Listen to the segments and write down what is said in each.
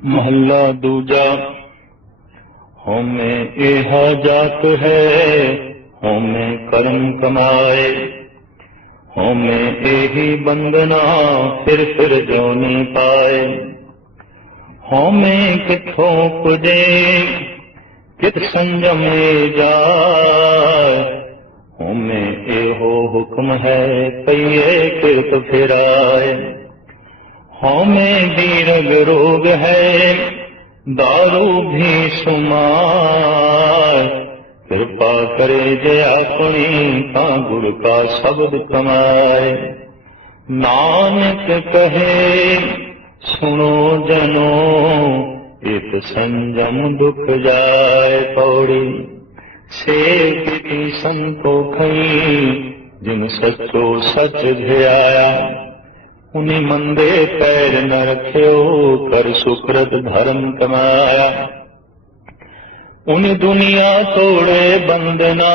महला दूजा। होमे एहा जात है, होमे कर्म कमाए, होमे एही बंदना फिर जोनी पाए। होमे किथों पुजे कित संजमे जाए, होमे एहो हुक्म है पइए किरत फिराए। होमे दीर्घ रोग है दारू भी सुमाए, कृपा करे जे अपनी ता गुर का शब्द कमाए। नानक कहे सुनो जनो इत संजम दुख जाए पौड़ी। सेव की संतोखई जिन सचो सच ध्याया, उन्हीं मंदे पैर न रख्यो कर सुकृत धर्म कमाया। उन दुनिया तोड़े बंदना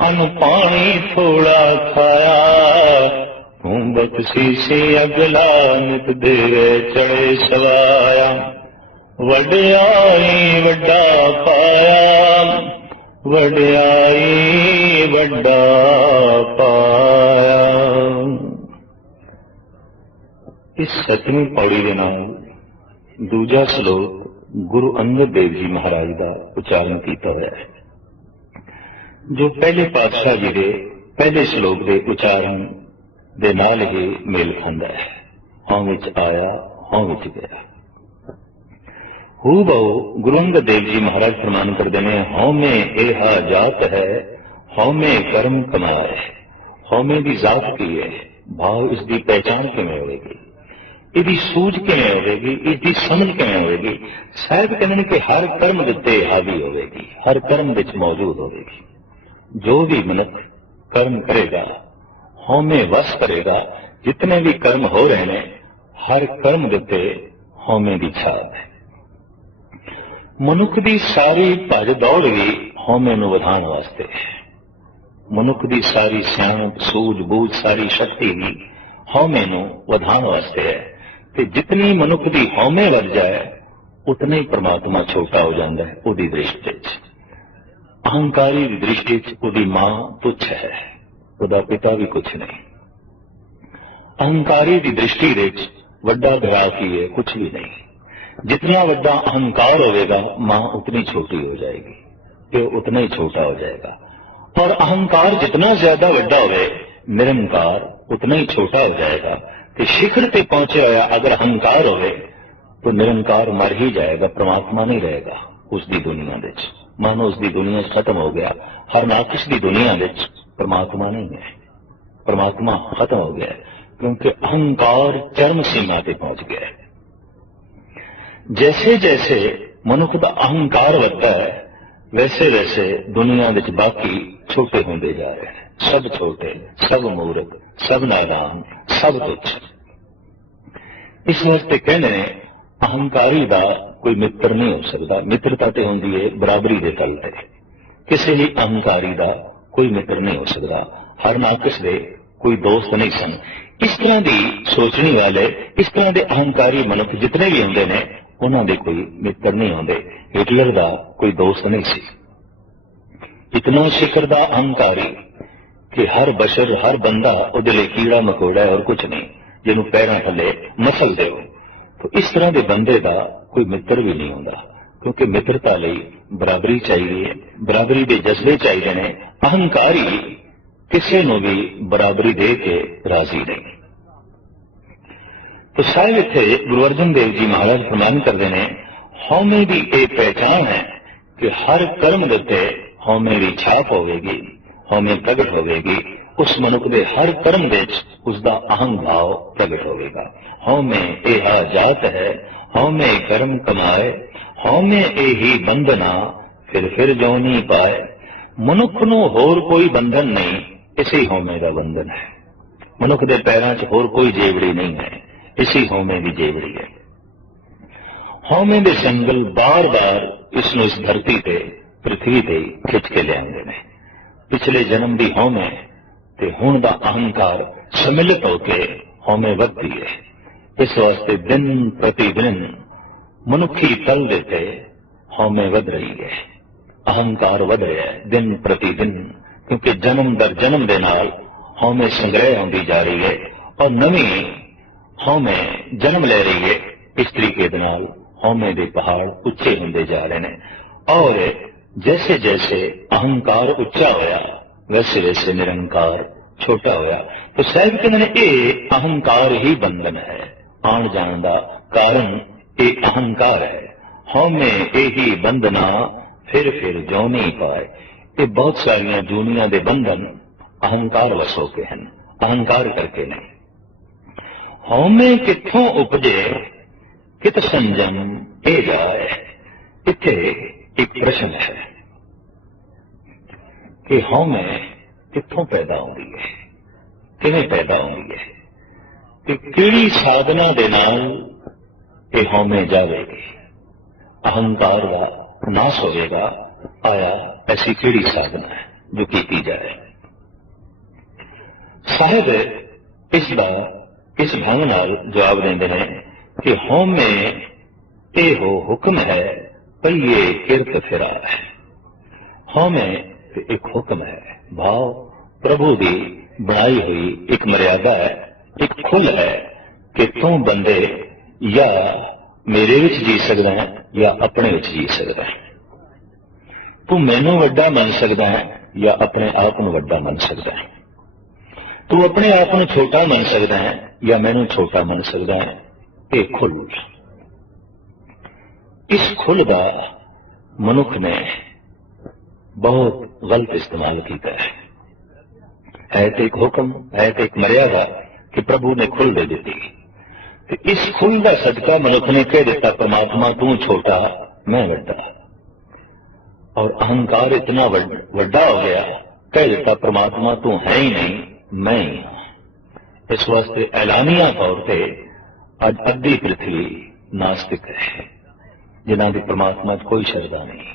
अन पानी थोड़ा खाया, तू बख्शी से अगला नित देवे चढ़े सवाया। वड्याई वड्डा पाया, वड्याई वड्डा पाया। इस 7वीं पौड़ी के नाम दूजा श्लोक गुरु अंगद देव जी महाराज का उच्चारण किया हुआ है, जो पहले पातशाह जी के पहले श्लोक के उच्चारण के नाल ही मेल खाता है। हों विच आया हों विच गया। हू बहु गुरु अंगद देव जी महाराज फरमान करते हैं, हों में एहा जात है, हों में कर्म कमाए। हों में की जात की है, भाव इसकी पहचान किमें होगी, इसकी सूझ किमें होगी, इसकी समझ किमें होगी। साहब कहते हैं कि हर कर्म उत्ते हावी होगी, हर कर्म विच मौजूद होगी। जो भी मनुख कर्म करेगा, होमे वस करेगा, जितने भी कर्म हो रहे हैं हर कर्म उत्ते होमे की छाप है। मनुख की सारी भज दौड़ भी होमे नूं वधाउण वास्ते है। मनुख की सारी सियाणप सूझ बूझ सारी शक्ति भी होमे नूं वधाउण वास्ते है। कि जितनी मनुख की होमे वध जाए उतना ही परमात्मा छोटा हो जाता है। उसकी दृष्टि अहंकारी की दृष्टि उसकी मां तुच्छ है, उसका पिता भी कुछ नहीं। अहंकारी की दृष्टि वड्डा भरा की है, कुछ भी नहीं। जितना वड्डा अहंकार होगा मां उतनी छोटी हो जाएगी, प्यो उतना ही छोटा हो जाएगा। और अहंकार जितना ज्यादा वड्डा होवे निरंकार उतना ही छोटा हो जाएगा। कि शिखर पे पहुंचे हुआ अगर अहंकार होवे तो निरंकार मर ही जाएगा, परमात्मा नहीं रहेगा उसकी दुनिया में। मानो उसकी दुनिया खत्म हो गया। हर नाकिश की दुनिया में परमात्मा नहीं है, परमात्मा खत्म हो गया है, क्योंकि अहंकार चरम सीमा पे पहुंच गया है। जैसे जैसे मनुष्य का अहंकार बढ़ता है वैसे वैसे दुनिया में बाकी छोटे होते जा रहे हैं। सब छोटे, सब मूर्ख, सब नादान, सब तुच्छ। इस वास्ते कहने अहंकारी का कोई मित्र नहीं हो सकता। मित्रता तो होंगी है बराबरी के तल पर, किसी भी अहंकारी का कोई मित्र नहीं हो सकता। हर नाकिस दे कोई दोस्त नहीं सन। इस तरह की सोचने वाले, इस तरह के अहंकारी मनुष्य जितने भी होंगे ने उन्होंने कोई मित्र नहीं होंगे। हिटलर का कोई दोस्त नहीं सी। इतना शिखर का अहंकारी कि हर बशर हर बंदा उहदे लई कीड़ा मकोड़ा है और कुछ नहीं, जिन्होंने पैरों थले मसल दो। तो इस तरह के बंदे का कोई मित्र भी नहीं होता, क्योंकि मित्रता लई बराबरी चाहिए, बराबरी के जज्बे चाहिए ने। अहंकारी किसी को भी बराबरी दे के राजी नहीं। तो साहिब इत्थे गुरु अर्जन देव जी महाराज फरमान करते हैं, होमे की एक पहचान है कि हर कर्म के उत्ते होमे की छाप होगी, होमे प्रगट होगी। उस मनुख के हर कर्म विच उसका अहम भाव प्रगट होगा। होमे एहा जात है, होमे कर्म कमाए, होमे एही बंधना फिर जोनी पाए। मनुख नूं होर कोई बंधन नहीं, इसी होमे का बंधन है। मनुख के पैरों च होर कोई जेवड़ी नहीं है, इसी होमे की जेवड़ी है। होमे के संगल बार बार इसनूं इस धरती पे पृथ्वी पे खिंच के ले आते हैं। पिछले जन्म की होमे ते हुण दा अहंकार सम्मिलित होकर होमे वधदी है। इस वास्ते दिन प्रतिदिन ਮਨੁੱਖੀ ਤਲ ਦੇ ਤੇ ਹਉਮੈ ਵਧ ਰਹੀ ਹੈ, ਅਹੰਕਾਰ ਵਧ ਰਿਹਾ ਹੈ ਦਿਨ ਪ੍ਰਤੀ ਦਿਨ, ਕਿਉਂਕਿ ਜਨਮ ਦਰ ਜਨਮ ਦੇ ਨਾਲ ਹਉਮੈ ਸੰਗ੍ਰਹਿ ਆਉਂਦੀ ਜਾ ਰਹੀ ਹੈ ਔਰ ਨਵੀਂ ਹਉਮੈ ਜਨਮ ਲੈ ਰਹੀ ਹੈ। ਇਸ ਤਰੀਕੇ ਦੇ ਨਾਲ ਹਉਮੈ ਦੇ ਪਹਾੜ ਉੱਚੇ ਹੁੰਦੇ ਜਾ ਰਹੇ ਨੇ ਔਰ ਜੈਸੇ ਜੈਸੇ ਅਹੰਕਾਰ ਉੱਚਾ ਹੋਇਆ ਵੈਸੇ ਵੈਸੇ ਨਿਰੰਕਾਰ ਛੋਟਾ ਹੋਇਆ। तो ਸਾਹਿਬ ਕਹਿੰਦੇ ਨੇ ਇਹ ਅਹੰਕਾਰ ਹੀ ਬੰਧਨ ਹੈ, ਆਉਣ ਜਾਣ ਦਾ ਕਾਰਨ ਇਹ ਅਹੰਕਾਰ ਹੈ। ਹਉਮੈ ਇਹੀ ਬੰਧਨਾ ਫਿਰ ਜੋ ਨਹੀਂ ਪਾਏ। ਇਹ ਬਹੁਤ ਸਾਰੀਆਂ ਜੂਨੀਆਂ ਦੇ ਬੰਧਨ ਅਹੰਕਾਰ ਵਸੋਂ ਕੇ ਹਨ, ਅਹੰਕਾਰ ਕਰਕੇ ਨਹੀਂ। ਹਉਮੈ ਕਿੱਥੋਂ ਉਪਜੇ ਕਿਤ ਸੰਜਮ ਇਹ ਜਾਏ। ਇੱਥੇ ਇੱਕ ਪ੍ਰਸ਼ਨ ਹੈ ਕਿ ਹਉਮੈ ਕਿੱਥੋਂ ਪੈਦਾ ਹੁੰਦੀ ਹੈ, ਕਿਵੇਂ ਪੈਦਾ ਹੁੰਦੀ ਹੈ ਤੇ ਕਿਹੜੀ ਸਾਧਨਾ ਦੇ ਨਾਲ ਇਹ ਹਉਮੈ ਜਾਵੇਗੀ, ਅਹੰਕਾਰ ਦਾ ਨਾਸ਼ ਹੋਵੇਗਾ। ਆਇਆ ਐਸੀ ਕਿਹੜੀ ਸਾਧਨਾ ਹੈ ਜੋ ਕੀਤੀ ਜਾਏ। ਸਾਹਿਬ ਇਸ ਢੰਗ ਨਾਲ ਜਵਾਬ ਦਿੰਦੇ ਨੇ ਕਿ ਹਉਮੈ ਇਹੋ ਹੁਕਮ ਹੈ ਪਈਏ ਕਿਰਤ ਫਿਰਾ ਹੈ। ਹਉਮੈ ਇੱਕ ਹੁਕਮ ਹੈ, ਭਾਵ ਪ੍ਰਭੂ ਦੀ ਬਣਾਈ ਹੋਈ ਇੱਕ ਮਰਿਆਦਾ ਹੈ, ਇੱਕ ਖੁੱਲ ਹੈ ਕਿ ਤੂੰ ਬੰਦੇ ਜਾਂ ਮੇਰੇ ਵਿੱਚ ਜੀ ਸਕਦਾ ਹੈ ਜਾਂ ਆਪਣੇ ਵਿੱਚ ਜੀ ਸਕਦਾ ਹੈ। ਤੂੰ ਮੈਨੂੰ ਵੱਡਾ ਮੰਨ ਸਕਦਾ ਹੈ ਜਾਂ ਆਪਣੇ ਆਪ ਨੂੰ ਵੱਡਾ ਮੰਨ ਸਕਦਾ ਹੈ। ਤੂੰ ਆਪਣੇ ਆਪ ਨੂੰ ਛੋਟਾ ਮੰਨ ਸਕਦਾ ਹੈ ਜਾਂ ਮੈਨੂੰ ਛੋਟਾ ਮੰਨ ਸਕਦਾ ਹੈ। ਇਹ ਖੁੱਲ, ਇਸ ਖੁੱਲ ਦਾ ਮਨੁੱਖ ਨੇ ਬਹੁਤ ਗਲਤ ਇਸਤੇਮਾਲ ਕੀਤਾ ਹੈ ਤੇ ਇੱਕ ਹੁਕਮ ਹੈ ਤੇ ਇੱਕ ਮਰਿਆਦਾ ਕਿ ਪ੍ਰਭੂ ਨੇ ਖੁੱਲ ਦੇ ਦਿੱਤੀ ਤੇ ਇਸ ਖੁੱਲ ਦਾ ਸਦਕਾ ਮਨੁੱਖ ਨੇ ਕਹਿ ਦਿੱਤਾ परमात्मा तू छोटा मैं ਵੱਡਾ। और अहंकार इतना ਵੱਡਾ हो गया, कह देता परमात्मा तू है ही नहीं मैं ही हां। इस वास्ते ऐलानिया तौर पर अज अद्धी पृथ्वी नास्तिक है, जिन्हों की परमात्मा कोई श्रद्धा नहीं,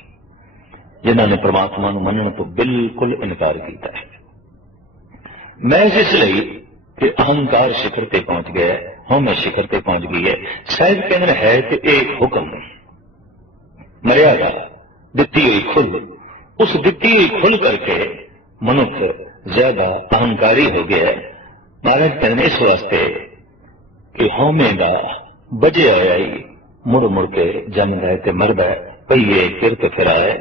जिन्होंने परमात्मा को मनने तो बिल्कुल इनकार किया है। मैं इसलिए कि अहंकार शिखर ते पहुंच गया, हमें शिखर ते पहुंच गई है। शायद कहना है कि एक हुक्म मर्यादा दिती हुई खुल, उस दिती हुई खुल करके मनुख ज्यादा अहंकारी हो गया है। महाराज कहने इस वास्ते कि हौमे का बजे आया ही मुड़ मुड़ के जमदा है ते मरदा है, पईए किरत फिराए,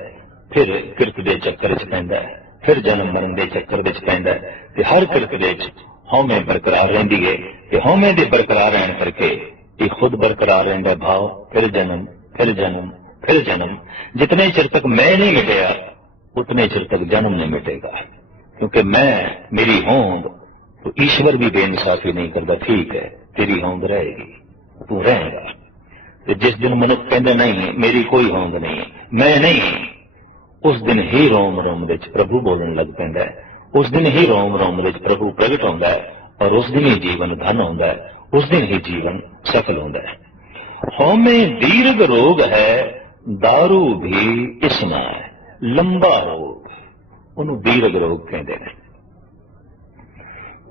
फिर किरत दे चक्कर च पैंदा है, फिर जन्म मरण दे चक्कर दे पैंदा है ते हर किरत दे हौमे बरकरार रहिंदी है ते हौमे दे बरकरार रहने करके ये खुद बरकरार रहिंदा भाव, फिर जन्म फिर जन्म फिर जन्म। जितने चिर तक मैं नहीं मिटेगा उतने चिर तक जन्म नहीं मिटेगा, क्योंकि मैं मेरी होंद तो ईश्वर भी बेइंसाफी नहीं करता। ठीक है तेरी होंद रहेगी, तू रहेगा। तो जिस दिन मनुष्य कहते नहीं मेरी कोई होंद नहीं, मैं नहीं, उस दिन ही रोम रोम दे प्रभु बोलन लग पैंदा है, उस दिन ही रोम रोम दे प्रभु प्रगट होंदा है और उस दिन ही जीवन धन होंदा है, उस दिन ही जीवन सफल होंदा है। हौमे दीर्घ रोग है, दारू भी इसना है, लंबा रोग उन्होंने दीर्घ रोग कहते हैं।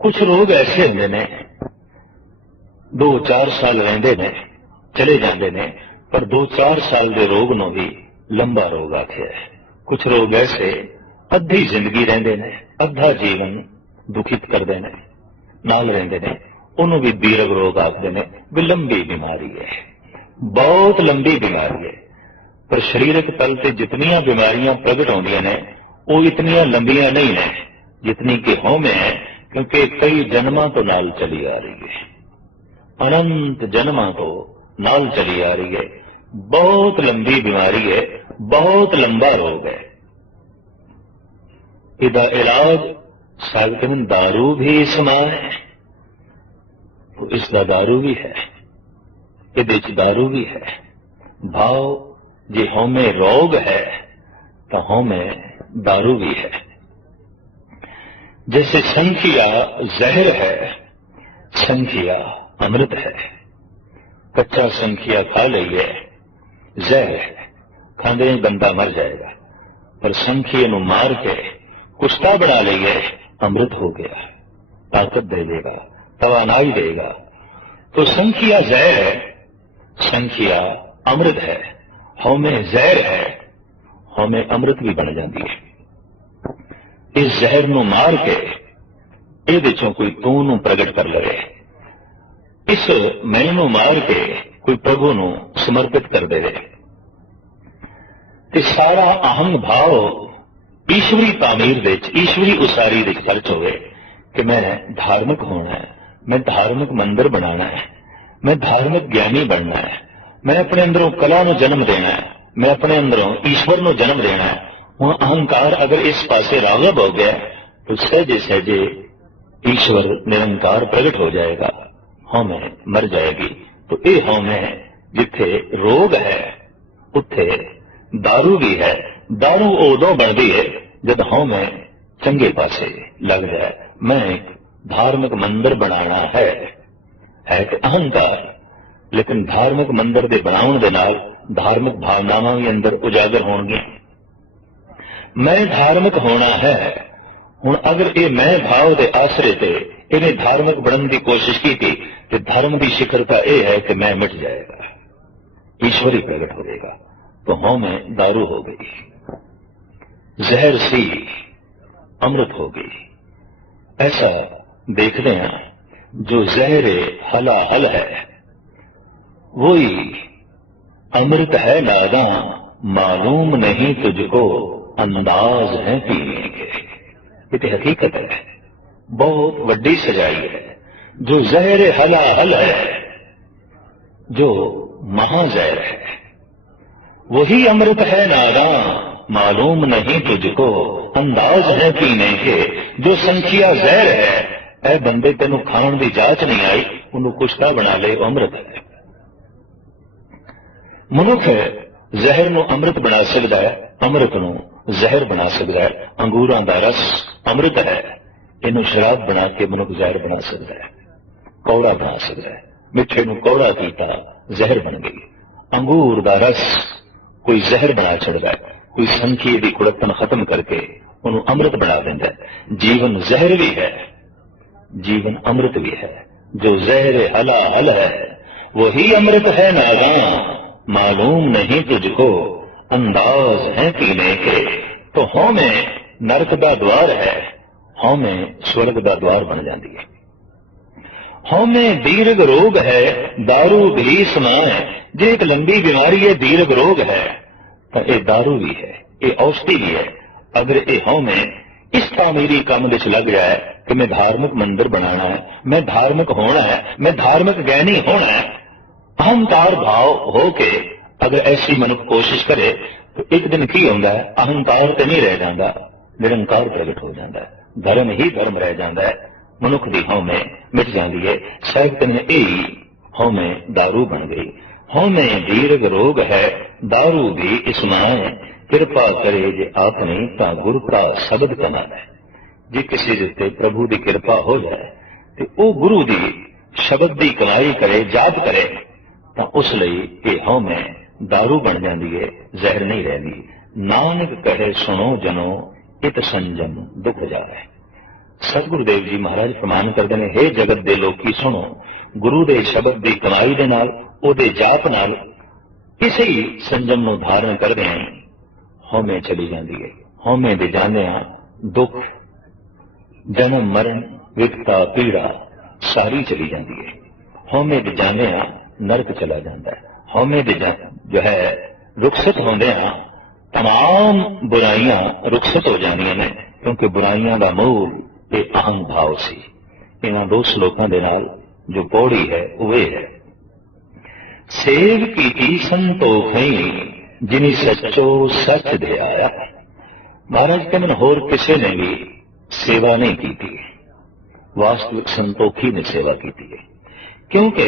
कुछ रोग ऐसे होंगे ने 2-4 साल रहते ने चले जाते ने, पर 2-4 साल के रोग नो भी लंबा रोग आख्या है। कुछ रोग ऐसे अद्धी जिंदगी रहते ने, अद्धा जीवन दुखित करते ने नाल रहते ने, उन्होंने भी दीर्घ रोग आखते ने भी लंबी बीमारी है, बहुत लंबी बीमारी है। पर शरीरक तल से जितनियां बीमारियां प्रगट होंदियां ने वो इतनियां लंबियां नहीं है जितनी कि हौमे है, क्योंकि कई जन्मां तो नाल चली आ रही है, अनंत जन्मां तो नाल चली आ रही है। बहुत लंबी बीमारी है, बहुत लंबा रोग है। इदा इलाज सागतन दारू भी समा है, तो इसका दारू भी है, इहदे च दारू भी है। भाव जे हौमे रोग है तो हौमे दारू भी है। जैसे संखिया जहर है, संखिया अमृत है। कच्चा संखिया खा लिये जहर है, खाने ही बंदा मर जाएगा, पर संखिए नु मार के कुश्ता बना लिये अमृत हो गया, ताकत दे देगा, तवानाई देगा। तो संखिया जहर है, संखिया अमृत है, हौमे जहर है, हौमे अमृत भी बन जाती है। इस जहर नूं मार के ਇਹ ਵਿੱਚੋਂ ਕੋਈ ਤੂੰ ਨੂੰ ਪ੍ਰਗਟ ਕਰ ਲਵੇ, ਇਸ ਮੈਂ ਨੂੰ ਮਾਰ ਕੇ ਕੋਈ ਪ੍ਰਭੂ ਨੂੰ ਸਮਰਪਿਤ ਕਰ ਦੇਵੇ ਤੇ ਸਾਰਾ ਅਹੰਗ ਭਾਵ ਈਸ਼ਵਰੀ ਤਾਮੀਰ ਵਿੱਚ, ਈਸ਼ਵਰੀ ਉਸਾਰੀ ਵਿੱਚ ਖਰਚ ਹੋਵੇ ਕਿ ਮੈਂ ਧਾਰਮਿਕ ਹੋਣਾ ਹੈ, ਮੈਂ ਧਾਰਮਿਕ ਮੰਦਰ ਬਣਾਉਣਾ ਹੈ, ਮੈਂ ਧਾਰਮਿਕ ਗਿਆਨੀ ਬਣਨਾ ਹੈ, ਮੈਂ ਆਪਣੇ ਅੰਦਰੋਂ ਕਲਾ ਨੂੰ ਜਨਮ ਦੇਣਾ ਹੈ, ਮੈਂ ਆਪਣੇ ਅੰਦਰੋਂ ਈਸ਼ਵਰ ਨੂੰ ਜਨਮ ਦੇਣਾ ਹੈ। ਹੁਣ ਅਹੰਕਾਰ ਅਗਰ ਇਸ ਪਾਸੇ ਰਾਗਬ ਹੋ ਗਿਆ ਤਾਂ ਸਹਿਜੇ ਸਹਿਜੇ ईश्वर निरंकार प्रकट हो जाएगा, हौमे मर जाएगी। तो ये हौमे जिथे रोग है उत्थे दारू भी है। दारू उदों बनती है जब हौमे चंगे पासे लग जाए। मैं एक धार्मिक मंदिर बनाना है कि अहंकार, लेकिन धार्मिक मंदिर के बनाने के नाल धार्मिक भावनावां भी अंदर उजागर होणगियां। मैं धार्मिक होना है। हुण अगर ये मैं भाव के आसरे से इन्हें धार्मिक बनने की कोशिश की थी तो धर्म की शिखरता यह है कि मैं मिट जाएगा, ईश्वर ही प्रकट होगा। तो हौमे दारू हो गई, जहर सी अमृत हो गई। ऐसा देखते हैं जो जहर हलाहल है वही अमृत है नादा, मालूम नहीं तुझको अंदाज है पीने के। ये तो हकीकत है, बहुत वड्डी सजाई है। जो जहर हलाहल है, जो महाजहर है, वही अमृत है नादा, मालूम नहीं तुझको अंदाज है पीने के। जो संखिया जहर है, ऐ बंदे तेनों खाण की जांच नहीं आई, उन्होंने कुश्ता बना ले, अमृत है। मनुख जहर नूं अमृत बना सकता है, अमृत नूं जहर बना सकता है। अंगूरां दा रस अमृत है, इनू शराब बना के मनुख जहर बना सकता है, कौड़ा बना सकता है। मिठे नूं कौड़ा कीता, जहर बन गई। अंगूर दा रस कोई जहर बना छड़दा है, कोई संखी दी कुड़तन खत्म करके उन्होंने अमृत बना देंदा है। जीवन जहर भी है, जीवन अमृत भी है। जो जहर हलाहल है वही अमृत है नागा, मालूम नहीं तुझको अंदाज है पीने के। तो हौमे नरक का द्वार है, हौमे स्वर्ग का द्वार बन जाती है। हौमे दीर्घ रोग है, दारू भी समाए। जो एक लंबी बीमारी है, दीर्घ रोग है, तो ये दारू भी है, ये औषधि भी है। अगर ये हौमे इस तामीरी काम विच लग जाए कि मैं धार्मिक मंदिर बनाना है, मैं धार्मिक होना है, मैं धार्मिक ज्ञानी होना है, अहंकार भाव होके अगर ऐसी मनुष्य कोशिश करे तो एक दिन की होता है, अहंकार तो नहीं रह जाता, निरंकार प्रगट हो जाता है। धर्म ही धर्म रह जाता है, मनुख की हौमे मिट जाती है। साहित्य में यही हौमे दारू बन गई। हौमे दीर्घ रोग है, दारू भी इसमाए। कृपा करे जे आपने ता गुरु का शब्द कमाना है। जे किसी के उत्ते प्रभु की कृपा हो जाए तो वह गुरु की शब्द की कमाई करे, जाप करे, तो उस लिए ये हौमे दारू बन जाती है, जहर नहीं रहती। नानक कहे सुनो जनो इत संजम दुख जाए। सतगुरु देव जी महाराज फरमान करते हैं, हे जगत दे लोकी सुनो, गुरु दे शब्द की कमाई दे नाल, ओदे जाप नाल किसी संजम नूं धारण करदे हैं हौमे चली जाती है। हौमे दे जांदियां दुख, जन्म मरण, विपता पीड़ा सारी चली जाती है। हौमे दे जांदियां नरक चला जाता है। हौमे दे जो है रुखसत होंदियां तमाम बुराइयां रुखसत हो जानियां ने, क्योंकि बुराइयां का मूल ये अहंग भाव सी। इन्हां दो श्लोकां दे नाल जो पौड़ी है वह है, सेव कीती संतोखई जिनी सच्चो सच दे आया। महाराज कहते होर किसी ने भी सेवा नहीं की थी, वास्तविक संतोखी ने सेवा की थी। क्योंकि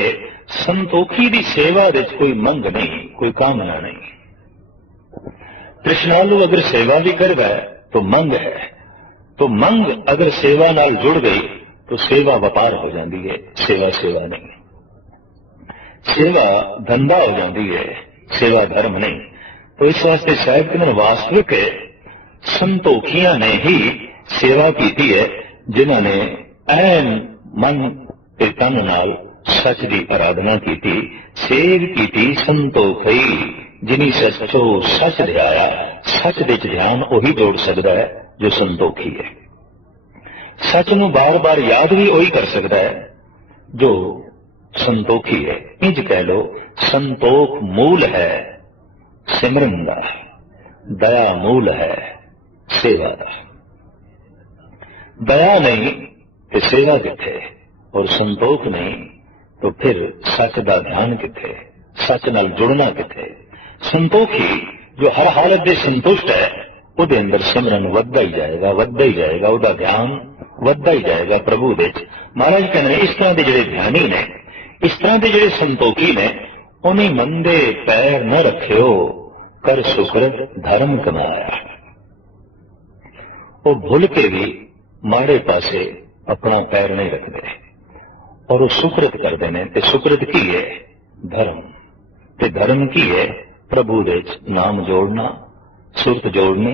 संतोखी की सेवा विच कोई मंग नहीं, कोई कामना नहीं। तृष्णालु अगर सेवा भी करवा तो मंग है, तो मंग अगर सेवा नाल जुड़ गई तो सेवा व्यापार हो जाती है, सेवा सेवा नहीं। सेवा धंधा हो जाती है, सेवा धर्म नहीं। तो इस वास्ते शायद कि वास्तविक संतोखियां ने ही सेवा की है, जिन्होंने ऐन मन ते तन नाल सच की आराधना की, सेव कीती संतोखई, जिनी सचो सच ध्याया। सच दे ध्यान उही जोड़ सकता है जो संतोखी है। सच नूं बार बार याद भी वही कर सकता है जो संतोखी है। इंज कह लो, संतोख मूल है सिमरन दा, दया मूल है सेवा दा। दया नहीं तो सेवा किथे, और संतोख नहीं तो फिर सच का ध्यान किथे, सच नाल जुड़ना किथे। संतोखी जो हर हालत दे संतुष्ट है, ਉਹਦੇ अंदर सिमरन वधदा ही जाएगा, वधदा ही जाएगा, ਉਹਦਾ ध्यान वधदा ही जाएगा प्रभु दे। महाराज कहते इस तरह के जिहड़े ध्यानी ने, इस तरह के जिहड़े संतोखी ने, उन्हें मंदे पैर न रखियो, कर सुकृत धर्म कमाया। वो भुल के भी माड़े पासे अपना पैर नहीं रखते, और वो सुकृत करते हैं। ते सुकृत की है? धर्म। ते धर्म की है? प्रभु दे नाम जोड़ना, सुरत जोड़नी,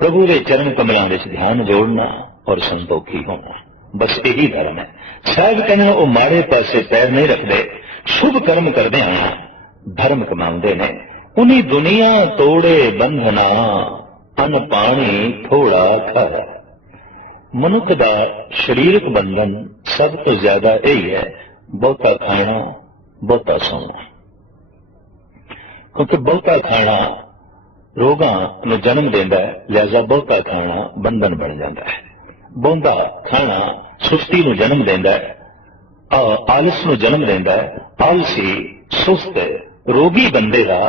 प्रभु के चरण कमलों में ध्यान जोड़ना और संतोखी होना। बस यही धर्म है। साहब कहना वो माड़े पासे पैर नहीं रखते, शुभ कर्म करते हैं, धर्म कमाते ने। उन्हीं दुनिया तोड़े बंधना, अन पानी थोड़ा खाया। मनुख का शरीरक बंधन सब तो ज्यादा यही है, बहुता खाना, बहुता सोना। क्योंकि बहुता खाना रोगां नूं जन्म देंदा है, लिहाजा बहुता खाना बंधन बन जाता है। बहुता खाना सुस्ती नूं जन्म देंदा है, आलस नूं जन्म देंदा है। आलसी सुस्त रोगी बंदे का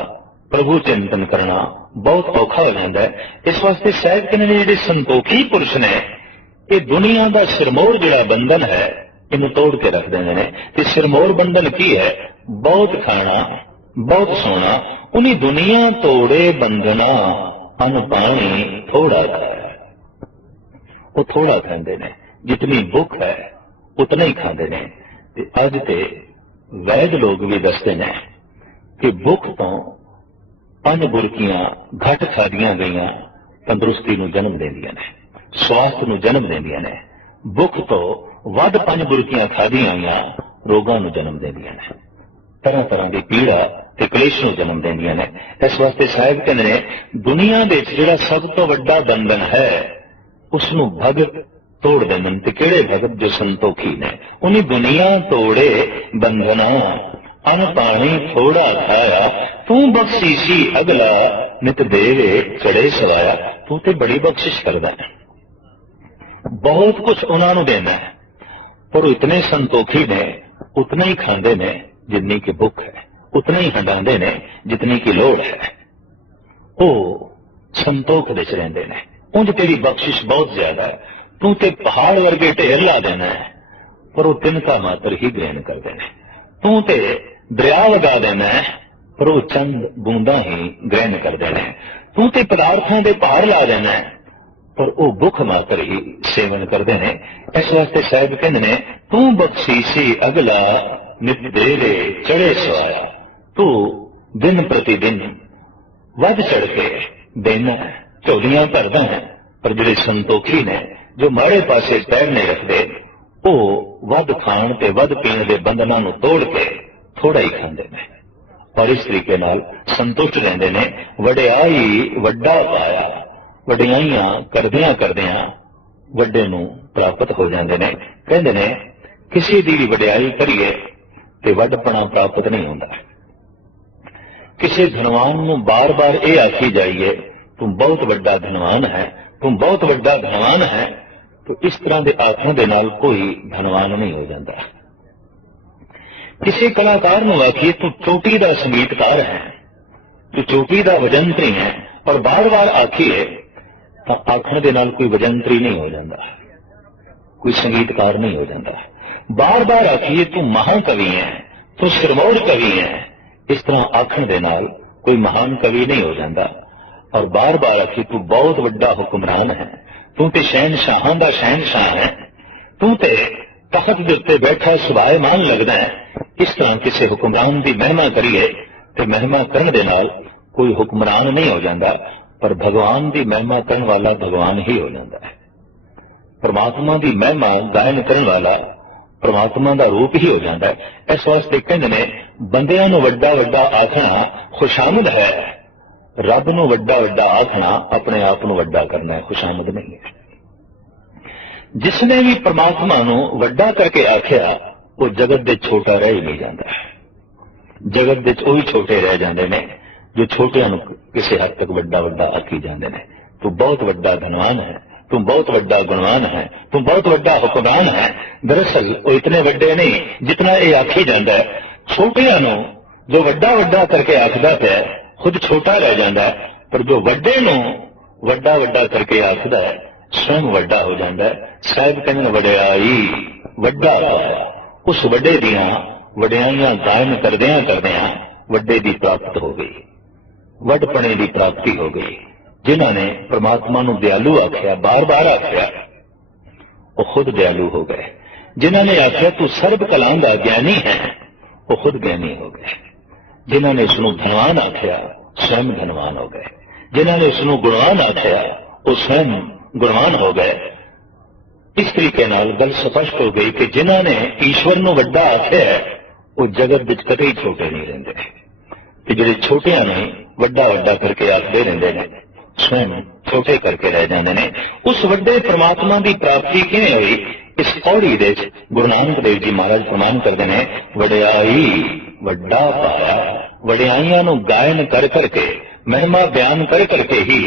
प्रभु चिंतन करना बहुत औखा हो जाता है। इस वास्ते शायद कहने जिहड़े संतोखी पुरुष ने, ये दुनिया का सिरमौर जिहड़ा बंधन है, इन्हूं तोड़ के रख देंदे ने। ते सिरमौर बंधन की है? बहुत खाना, बहुत सोना। उन्हीं दुनिया तोड़े बंधना, अन पानी थोड़ा खाया। वो थोड़ा खाते ने, जितनी भुख है उतना ही खाते ने। अज ते वैद लोग भी दसते ने कि भुख तो 5 बुरकियां घट खादियां गईयां तंदुरुस्ती नूं जन्म देंदियां ने, स्वास्थ्य नूं जन्म देंदियां ने। भुख तो वध 5 बुरकियां खादियां गईयां रोगां नूं जन्म देंदियां ने, तरह तरह की पीड़ा ते कलेश नूं जन्म देंदियां ने। इस वास्ते साहिब कहते ने, दुनिया दे जिहड़ा सब तो वड्डा बंधन है, उसनूं भगत तोड़ देंदे ने। ते किहड़े भगत? जो संतोखी ने। उन्हीं दुनिया तोड़े बंधना, अन पानी थोड़ा खाया। तू बख्शीशी अगला, नित देवे चढ़े सवाया। तू ते बड़ी बख्शिश करदा है, बहुत कुछ उन्होंने देना है, पर इतने संतोखी ने, उतना ही खाते ने जितनी की भुख है, उतना ही हंडाते ने जितनी की लोड़ है। वो संतोख विच रहिंदे ने। उंज तेरी बख्शिश बहुत ज्यादा है, तू ते पहाड़ वर्गे ढेर ला देना है, पर वो तिनका मात्र ही ग्रहण करते हैं। तू ते दरिया लगा देना है, पर वो चंद बूंदा ही ग्रहण करते हैं। तू ते पदार्थों के पहाड़ ला देना है, पर वो भुख मात्र ही सेवन करते हैं। इस वास्ते साहिब कहते हैं, तू बख्शीसी अगला, नित देवे चढ़े सवाया। तू दिन प्रतिदिन वध चढ़ के देना है, झोलियां भरदा है। पर जिहड़े संतोखी ने, जो माड़े पासे पैर नहीं रखते, वो वध खाण ते वध पीण के बंधनां नूं तोड़ के थोड़ा ही खांदे ने, और इस तरीके नाल संतुष्ट रहंदे ने। वडियाई वड्डा पाया, वडियाइयां करदियां करदियां वड्डे नूं प्राप्त हो जांदे ने। कहंदे ने, किसी दी भी वडियाई करिए ते वड्डपणा प्राप्त नहीं होंदा। किसी धनवान नूं बार बार ये आखी जाइए, तू बहुत वड्डा धनवान है, तू बहुत वड्डा धनवान है, तो इस तरह के आखण दे नाल कोई धनवान नहीं हो जाता। किसी कलाकार नूं आखिए, तू चोटी का संगीतकार है, तू चोटी का वजंत्री है, और बार बार आखिए तो आखण दे नाल कोई वजंत्री नहीं हो जाता, कोई संगीतकार नहीं हो जाता। बार बार आखिए तू महाकवि है, तू सिरमौर कवि है, इस तरह आखण दे नाल कोई महान कवि नहीं हो जाता। और बार बार आखिए तू बहुत वड्डा हुक्मरान है, तू ते शहनशाहां दा शहनशाह है, तू ते तख्त दे उत्ते बैठा सुभाएमान लगदा है। इस तरह किसी हुक्मरान की महिमा करिए तो महिमा करने दे नाल कोई हुक्मरान नहीं हो जाता, पर भगवान की महिमा करने वाला भगवान ही हो जाता है। परमात्मा की महिमा गायन करने वाला परमात्मा का रूप ही हो जाता है। इस वास्ते कहते ने बंदियां नूं वड्डा वड्डा आखना खुशामद है, रब नूं वड्डा वड्डा आखना अपने आप नूं वड्डा करना है, खुशामद नहीं है। जिसने भी परमात्मा नूं वड्डा करके आख्या वो जगत दे छोटा रह ही नहीं जाता। जगत दे वही छोटे रह जाते हैं जो छोटियां नूं किसी हद तक वड्डा वड्डा आखी जाते हैं। तू बहुत वड्डा धनवान है, तू बहुत वड्डा गुणवान है, तू बहुत वड्डा हुक्मरान है। दरअसल वो इतने वड्डे नहीं जितना ये आखी जाता है। छोटियां नूं जो वड्डा वड्डा करके आखदा पिया खुद छोटा रह जाता है, पर जो वड्डे नूं वड्डा वड्डा करके आखदा है स्वयं वड्डा हो जाता है। साहिब कहने वड्याई वड्डा पाया, उस वड्डे दियां वड्याइयां कायम करदियां करदियां वड्डे दी प्राप्त हो गई, वड्डपणे दी प्राप्ति हो गई। जिन्हां ने परमात्मा नूं दयालु आख्या, बार बार आख्या, वो खुद दयालु हो गए। जिन्हां ने आख्या तू सर्व कलां दा ज्ञानी है, वो खुद ज्ञानी हो गए। जिन्हां ने उसनूं धनवान आख्या स्वयं धनवान हो गए। जिन्हां ने उसनूं गुणवान आख्या वो स्वयं गुणवान हो गए। इस तरीके नाल गल स्पष्ट हो गई कि जिन्हां ने ईश्वर नूं वड्डा आख्या वो जगत विच कदे छोटे नहीं रहिंदे, ते जिहड़े छोटियां ने वड्डा वड्डा करके आखदे रहिंदे ने स्वयं छोटे करके रह जाते हैं। उस वड्डे परमात्मा की प्राप्ति किवें हुई? इस पौड़ी दे गुरु नानक देव जी महाराज प्रमाण करते हैं वड्याई वड्डा पाया। वड्याइयां नूं गायन कर करके महिमा बयान कर करके ही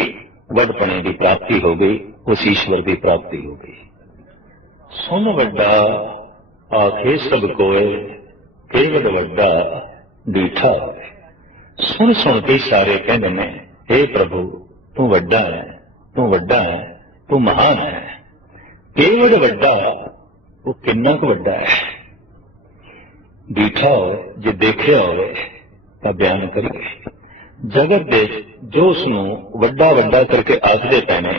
वड्डपणे की प्राप्ति हो गई, उस ईश्वर की प्राप्ति हो गई। सुन वड्डा आखे सब कोय केवल वड्डा डीठा होए। सुन सुन के सारे कहते हैं हे प्रभु तू वड्डा है, तू वड्डा है, तू महान है। केवल वड्डा वो किन्ना क वड्डा है? डीठा हो जे देखिया हो तो बयान करिए। जगत दे जो उसनूं वड्डा वड्डा करके आखदे पए ने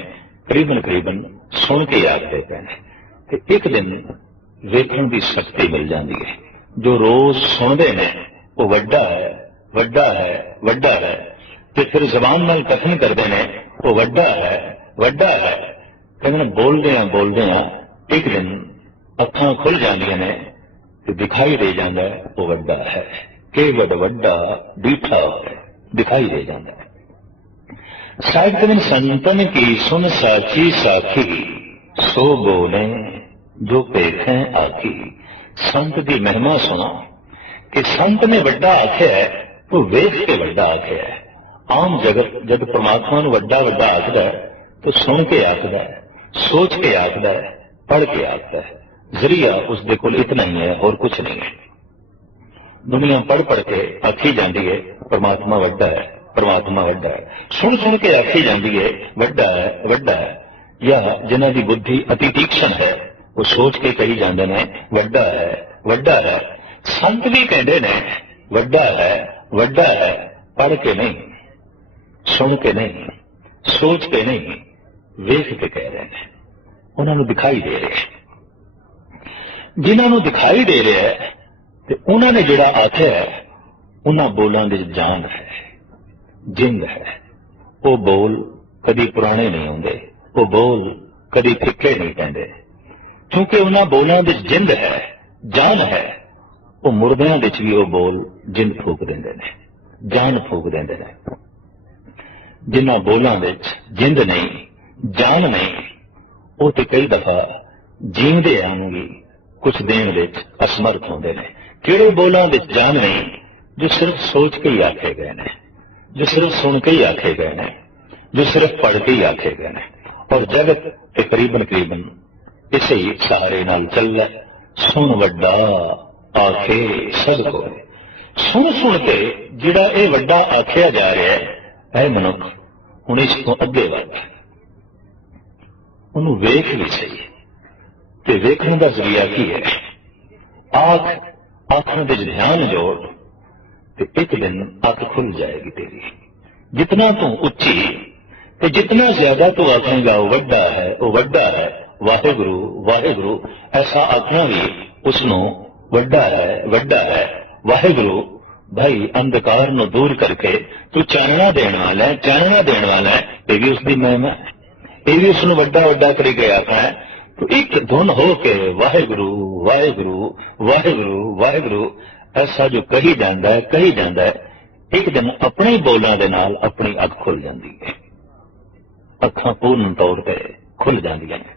करीबन करीबन सुन के आखदे पए ने, ते एक दिन वेखण की शक्ति मिल जाती है। जो रोज सुनते ने वो वड्डा है, वड्डा है, वड्डा है, ते फिर जबान नाल कथन करते हैं वो वड्डा है, वड्डा है। कहते बोलदियां एक दिन अखां खुल जांदियां ने ते दिखाई दे जाता है वो वड्डा है। केवल वड्डा डीठा है, दिखाई दे जाता है। साहिब कहते संतन की सुन साची साखी सो बोले जो पेखें आखी। संत की महिमा सुना कि संत ने वड्डा आख्या है तो वेख के वड्डा आख्या है। आम जगत जब परमात्मा नूं वड्डा वड्डा आखदा है तो सुन के आखदा है, सोच के आखदा है, पढ़ के आखदा है। जरिया उसदे कोल इतना ही है और कुछ नहीं है। दुनिया पढ़ पढ़ के आखी जाती है परमात्मा वड्डा है, परमात्मा वड्डा है। सुन सुन के आखी जाती है वड्डा है, वड्डा है। या जिन्हां दी बुद्धि अति तीक्ष्ण है वो सोच के कही जाते हैं वड्डा है, वड्डा है। संत भी कहते हैं वड्डा है, वड्डा है, पढ़ के नहीं, सुन के नहीं, सोच के नहीं, वेख के कह रहे हैं। उन्होंने दिखाई दे रहे हैं। जिन्होंने दिखाई दे रहे हैं तो उन्होंने जिहड़ा आख्या है उन्हां बोलों की जान है, जिंद है। वो बोल कदी पुराने नहीं होंगे, वो बोल कदी फिक्के नहीं पैंदे, क्योंकि उन्हां बोलों की जिंद है, जान है। वो मुर्दियां विच भी वो बोल जिंद फूक देंदे ने, जान फूक देंदे ने। जिन्हां बोलों विच जिंद नहीं, जान नहीं, वो तो कई दफा जीवदियां नूं भी कुछ देण विच असमर्थ होंदे ने। किहड़े बोलों विच जान नहीं? जो सिर्फ सोच के ही आखे गए ने, जो सिर्फ सुन के ही आखे गए ने, जो सिर्फ पढ़ के ही आखे गए ने। और जगत तकरीबन करीबन इसे ही सहारे नाल चल है। सुन वड्डा आखे सब को। सुन सुन के जिहड़ा ये वड्डा आखिया जा रहा है ऐ मनुख हुण इस तो अगे वध, उन्होंने वेख भी सही ते वेखण का जरिया की है? आँखों के ध्यान जोड़ ते एक दिन अख खुल जाएगी तेरी। जितना तू उच्ची ते जितना ज्यादा तू आखेगा वो वड्डा है, वो वड्डा है, वाहेगुरु वाहेगुरु ऐसा आखना भी उसनों वड्डा है, वड्डा है, वाहेगुरु। भाई अंधकार नूं दूर करके तू चानना देने वाला है, चानना देने वाला है। ये भी उसकी महिमा है, ये भी उसनों वड्डा वड्डा करके आखना है। तो एक धुन हो के वाहेगुरु वाहेगुरु वाहेगुरु वाहेगुरु ऐसा जो कही जाता है, एक दिन अपने बोलों के नाल अपनी अख खुल जाती है, अखां पूर्ण तौर पर खुल जांदियां ने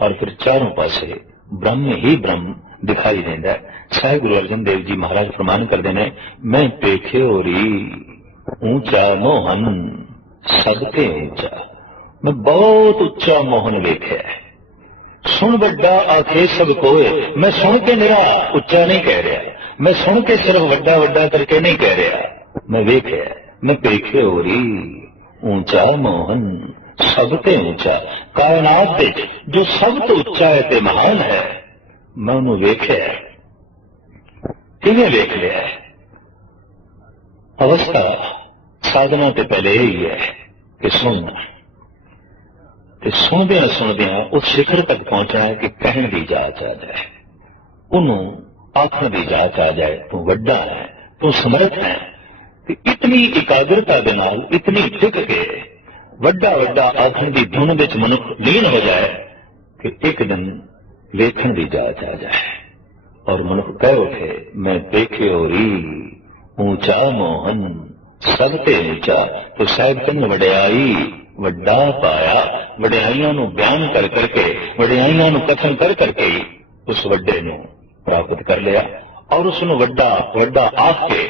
और फिर चारों पासे ब्रह्म ही ब्रह्म दिखाई देता है। साहिब गुरु अर्जन देव जी महाराज फरमान करते हैं, मैं पेखे होरी ऊंचा मोहन सबके ऊंचा, मैं बहुत उच्चा मोहन वेख्या है। सुन बड़ा आखे सब कोय, मैं सुन के मेरा उच्चा नहीं कह रहा, मैं सुन के सिर्फ वड्डा वड्डा करके नहीं कह रहा, मैं वेख्या, मैं पेखे होरी ऊंचा मोहन सबते ऊंचा, कायनात दे जो सब तो उच्चा है ते महान है, मैं उन्होंने वेख्या, किवें वेख लिया है। अवस्था साधना ते पहले यही है कि सुनना, सुनदियां उस शिखर तक पहुंचा है कि कहने की जांच आ जाए, उन्होंने आखण की जांच आ जाए, तू वड्डा है, तू समर्थ है। इतनी एकाग्रता के नाल इतनी टिक के वड्डा वड्डा आखण की धुन विच मनुख लीन हो जाए कि एक दिन वेखण की जांच आ जाए और मनुख कह उठे, मैं देखे होरी ऊंचा मोहन सबते ऊंचा। तो साहिब चंद वड्याई वड्डा पाया, वड्याइयां नूं बयान कर करके, वड्याइयां नूं कथन कर करके उस वड्डे नूं प्राप्त कर लिया और उसनूं वड्डा वड्डा आख के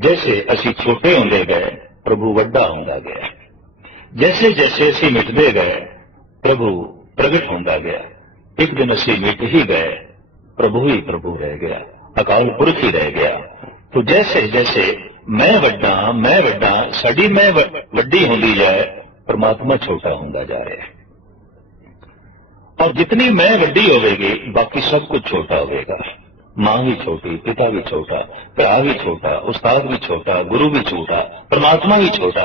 जैसे असी छोटे होंदे गए प्रभु वड्डा होंदा गया, जैसे जैसे असी मिटते गए प्रभु प्रगट होंदा गया। एक दिन असी मिट ही गए, प्रभु ही प्रभु रह गया, अकाल पुरख ही रह गया। तो जैसे जैसे मैं वड्डा साडी मैं वड्डी होंदी जाए, परमात्मा छोटा होंदा जा रहा है और जितनी मैं वड्डी होगी बाकी सब कुछ छोटा होगा। मां भी छोटी, पिता भी छोटा, भरा भी छोटा, उस्ताद भी छोटा, गुरु भी छोटा, परमात्मा भी छोटा।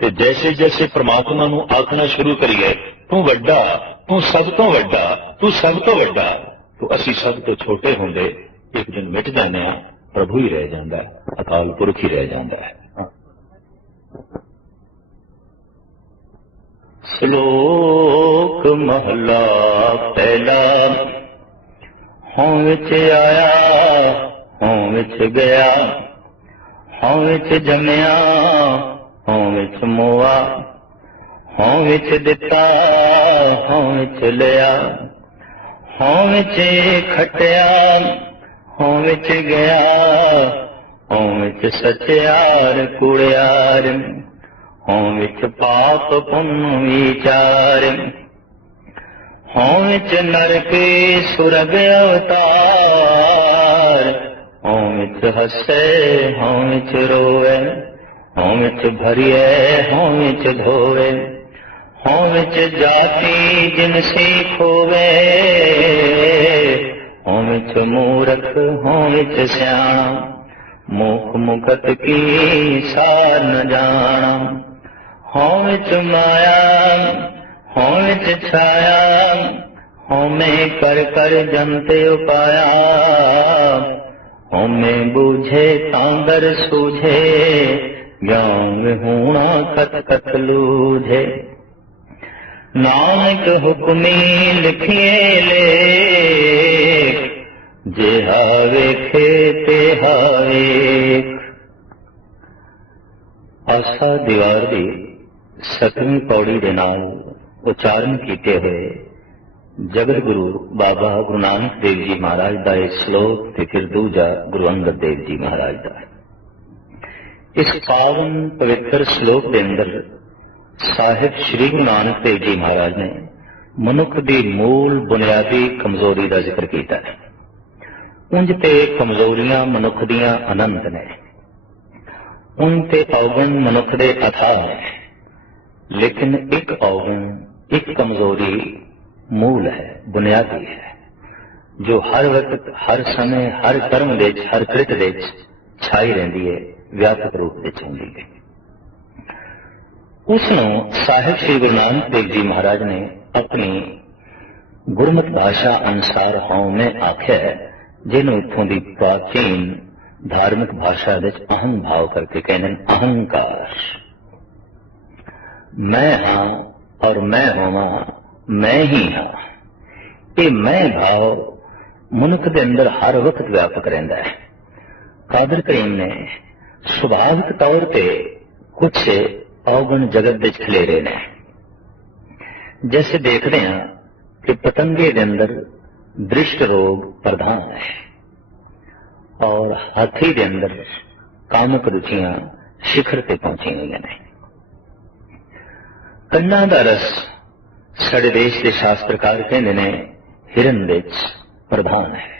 ते जैसे जैसे परमात्मा नूं आखना शुरू करिए, तू वड्डा, तू सब तो वड्डा, तू सब तो वड्डा, तो असी सब तो छोटे होंदे एक दिन मिट जाने, प्रभु ही रह जाता है, अकाल पुरख ही रह जाता है। श्लोक महला पहला, हों विच आया हों विच गया, हों विच जमया हों विच मोआ, हों विच दिता हों विच लिया, हों विच खटिया हों विच गया, हों विच सचियार कूड़ियार, हों विच पाप पुण्य विचार, हों विच नरक सुरग अवतार, हों विच हसे हों विच रोवे, हों विच भरिए हों विच धोवे, हों विच जाति जिनसी खोवे, हों विच मूरख हों विच सियाणा, मुख मुखत की सार न जाना, हों विच माया हों विच छाया, हों में कर कर जमते उपाया, हों में बूझे तांगर सूझे, ज्ञान होना कत कत लूझे, नानक हुक्मी लिखिए लेख, जेहा वेखे तेहा वेख। आसा दीवार दी 7वीं पौड़ी दे नाल उच्चारण कीते हुए जगत गुरु बाबा गुरु नानक देव जी महाराज का एक श्लोक ते फिर दूजा गुरु अंगद देव जी महाराज का। इस पावन पवित्र श्लोक के अंदर साहिब श्री गुरु नानक देव जी महाराज ने मनुख की मूल बुनियादी कमजोरी का जिक्र किया है। उंज ते कमजोरियां मनुख दियां अनंत ने, उन ते अवगुण मनुख दे अथाह है, लेकिन एक अवगुण एक कमजोरी मूल है, बुनियादी है, जो हर वक्त हर समय हर कर्म दे हर कृत दे छाई रहिंदी है, व्यापक रूप विच हुंदी है। उसनों साहिब श्री गुरु नानक देव जी महाराज ने अपनी गुरमत भाषा अनुसार हों में आख्या है, जिन्हों इत्थों की प्राचीन धार्मिक भाषा विच अहं भाव करके कहने अहंकार। मैं हाँ और मैं होवा, मैं ही हाँ, ये मैं भाव मनुख के अंदर हर वक्त व्यापक रहता है। कादर करीम ने सुभाविक तौर पर कुछ अवगुण जगत दे खलेरे ने। जैसे देखते हैं कि पतंगे के अंदर दृष्ट रोग प्रधान है और हाथी के अंदर कामक रुचियां शिखर से पहुंची हुई ने। कन्ना का रस साडे देश के शास्त्रकार कहते ने हिरन विच प्रधान है